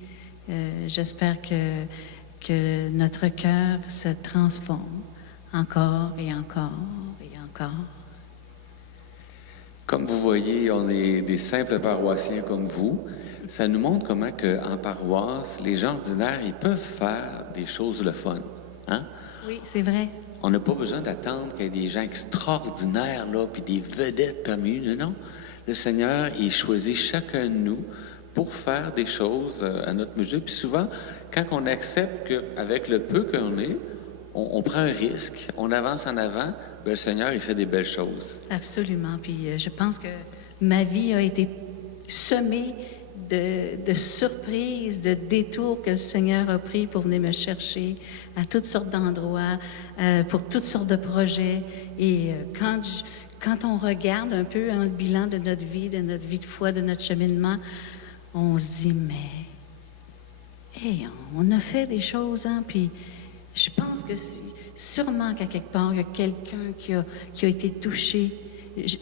j'espère que notre cœur se transforme encore et encore et encore. Comme vous voyez, on est des simples paroissiens comme vous. Ça nous montre comment qu'en paroisse, les gens ordinaires, ils peuvent faire des choses le fun. Hein? Oui, c'est vrai. On n'a pas besoin d'attendre qu'il y ait des gens extraordinaires, là, puis des vedettes parmi nous. Non. Le Seigneur, il choisit chacun de nous pour faire des choses à notre mesure. Puis souvent, quand on accepte qu'avec le peu qu'on est, on prend un risque, on avance en avant, bien, le Seigneur, il fait des belles choses. Absolument. Puis je pense que ma vie a été semée de surprises, de détours que le Seigneur a pris pour venir me chercher à toutes sortes d'endroits, pour toutes sortes de projets. Et quand on regarde un peu le bilan de notre vie de foi, de notre cheminement, on se dit, mais hey, on a fait des choses, hein? Puis je pense que sûrement qu'à quelque part, il y a quelqu'un qui a été touché.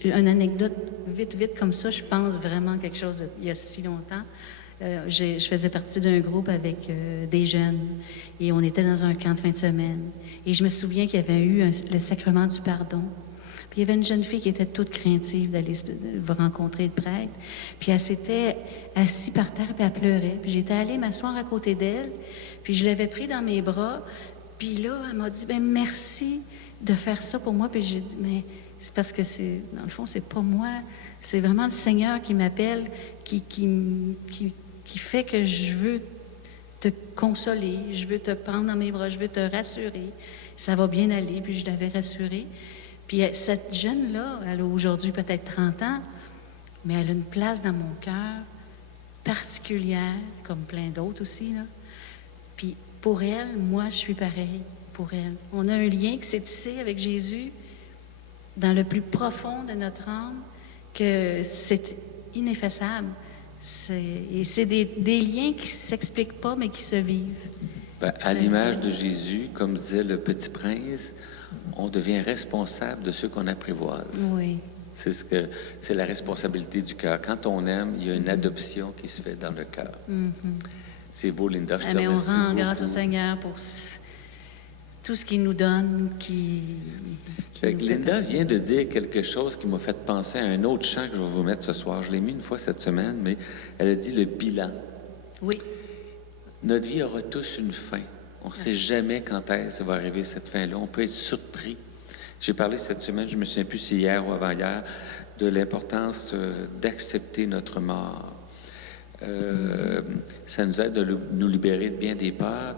Une anecdote vite comme ça, je pense vraiment quelque chose il y a si longtemps. Je faisais partie d'un groupe avec des jeunes et on était dans un camp de fin de semaine. Et je me souviens qu'il y avait eu le sacrement du pardon. Puis il y avait une jeune fille qui était toute craintive d'aller rencontrer le prêtre. Puis elle s'était assise par terre, puis elle pleurait. Puis j'étais allée m'asseoir à côté d'elle, puis je l'avais pris dans mes bras. Puis là, elle m'a dit, ben merci de faire ça pour moi. Puis j'ai dit, mais c'est parce que dans le fond, c'est pas moi. C'est vraiment le Seigneur qui m'appelle, qui fait que je veux te consoler, je veux te prendre dans mes bras, je veux te rassurer. Ça va bien aller. Puis je l'avais rassurée. Puis cette jeune-là, elle a aujourd'hui peut-être 30 ans, mais elle a une place dans mon cœur particulière, comme plein d'autres aussi, là. Puis pour elle, moi, je suis pareil pour elle. On a un lien qui s'est tissé avec Jésus dans le plus profond de notre âme, que c'est ineffaçable. Et c'est des liens qui ne s'expliquent pas, mais qui se vivent. Ben, à l'image de Jésus, comme disait le Petit Prince, on devient responsable de ceux qu'on apprivoise. Oui. C'est la responsabilité du cœur. Quand on aime, il y a une adoption qui se fait dans le cœur. C'est beau, Linda, je te mais remercie on rend beaucoup. grâce au Seigneur pour tout ce qu'il nous donne, Fait que Linda vient de dire quelque chose qui m'a fait penser à un autre chant que je vais vous mettre ce soir. Je l'ai mis une fois cette semaine, mais elle a dit le bilan. Oui. Notre vie aura tous une fin. On ne sait jamais quand est-ce que va arriver cette fin-là. On peut être surpris. J'ai parlé cette semaine, je me souviens plus si hier ou avant-hier, de l'importance d'accepter notre mort. Ça nous aide de nous libérer de bien des peurs.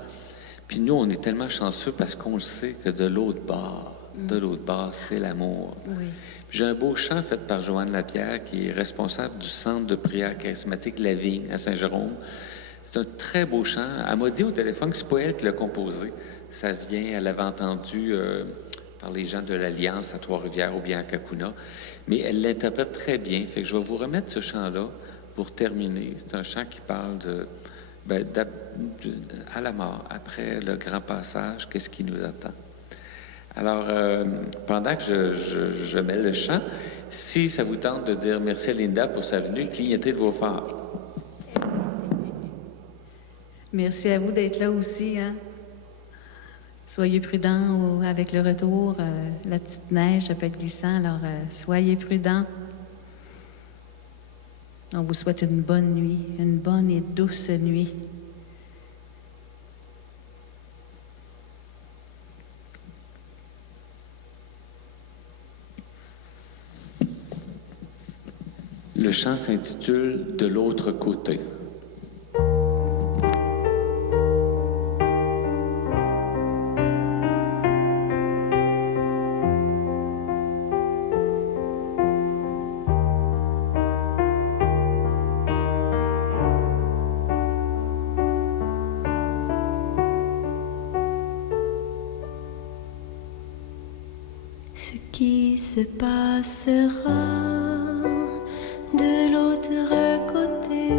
Puis nous, on est tellement chanceux parce qu'on le sait que de l'autre bord, c'est l'amour. Oui. Puis j'ai un beau chant fait par Joanne Lapierre, qui est responsable du centre de prière charismatique La Vigne à Saint-Jérôme. C'est un très beau chant. Elle m'a dit au téléphone que c'est pas elle qui l'a composé. Ça vient, elle l'avait entendu par les gens de l'Alliance à Trois-Rivières ou bien à Kakuna. Mais elle l'interprète très bien. Fait que je vais vous remettre ce chant-là pour terminer. C'est un chant qui parle à la mort, après le grand passage, qu'est-ce qui nous attend. Alors, pendant que je mets le chant, si ça vous tente de dire merci à Linda pour sa venue, clignotez de vos phares. Merci à vous d'être là aussi. Hein? Soyez prudents avec le retour. La petite neige, ça peut être glissant, alors soyez prudents. On vous souhaite une bonne nuit, une bonne et douce nuit. Le chant s'intitule « De l'autre côté ». Ce qui se passera de l'autre côté,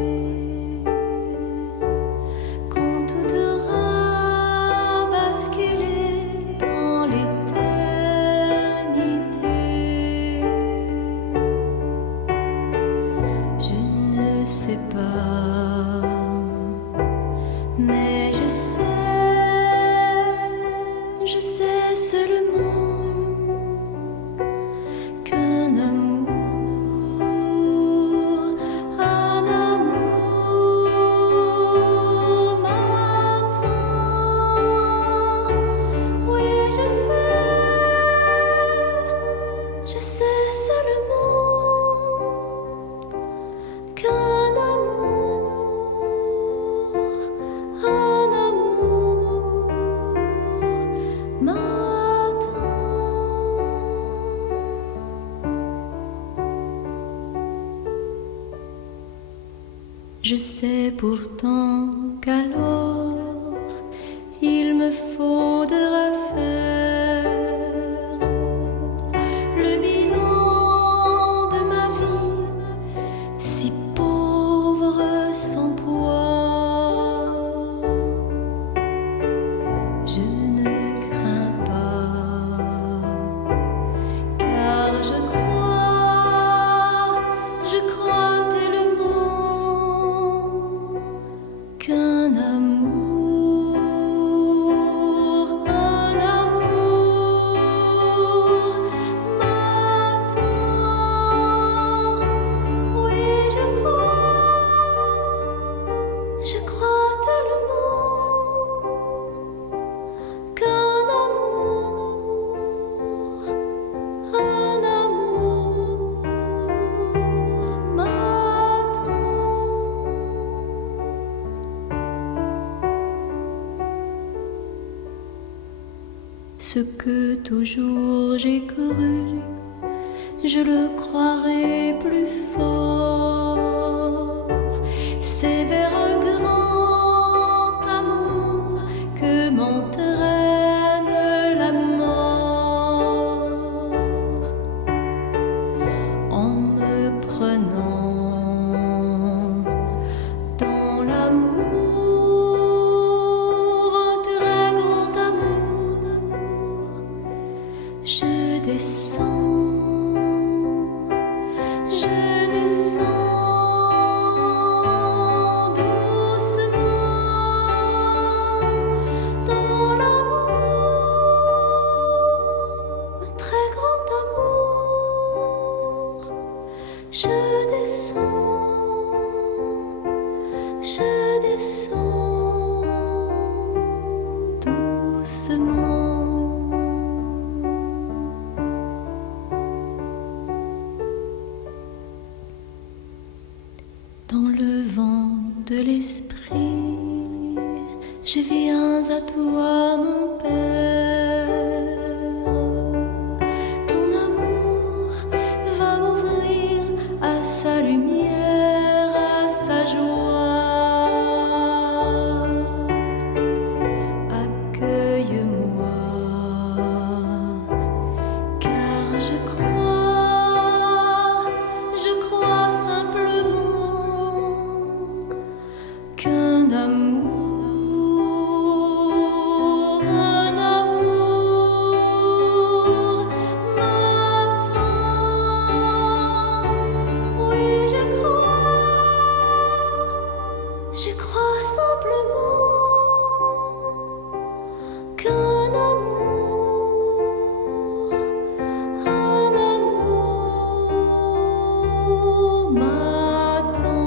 quand tout aura basculé dans l'éternité, je ne sais pas, mais je sais seulement qu'un amour m'attend. Oui, je sais seulement qu'un amour m'attend. Je sais pourtant qu'alors il me faudra faire le bilan de ma vie, si pauvre sans poids. Je ne crains pas, car je crois tellement qu'un amour m'attend. ce que toujours j'ai cru, je le croirai plus fort. C'est vers un grand amour que m'entraîne la mort, en me prenant dans l'amour, un très grand amour. Je descends doucement dans l'amour, un très grand amour. Je descends doucement. Dans le vent de l'esprit, je viens à toi, mon Père. Ton amour va m'ouvrir à sa lumière, à sa joie. Accueille-moi, car je crois simplement qu'un amour m'attend. Oui, je crois simplement qu'un amour m'attend.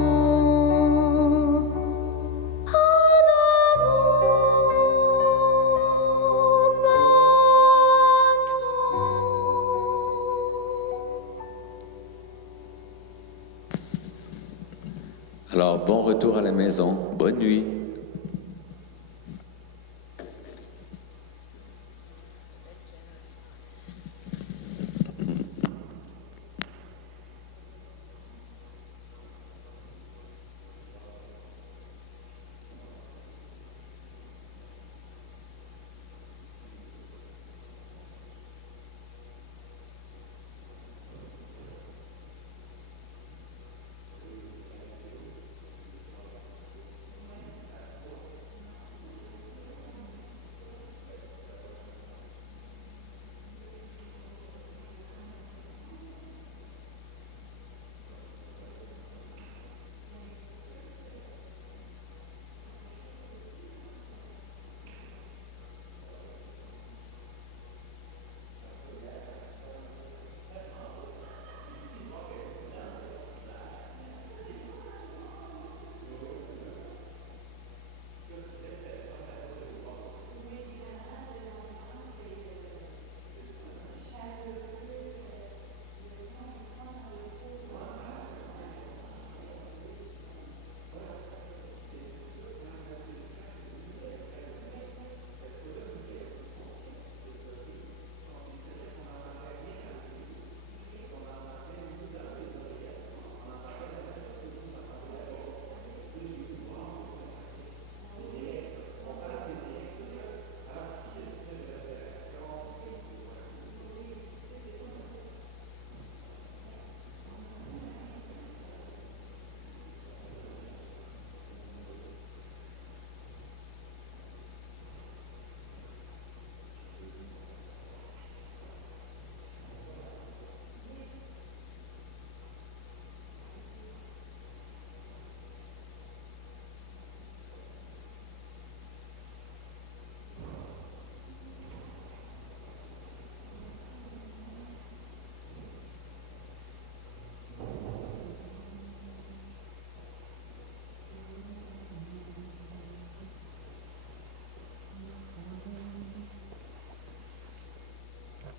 Alors, bon retour à la maison. Bonne nuit.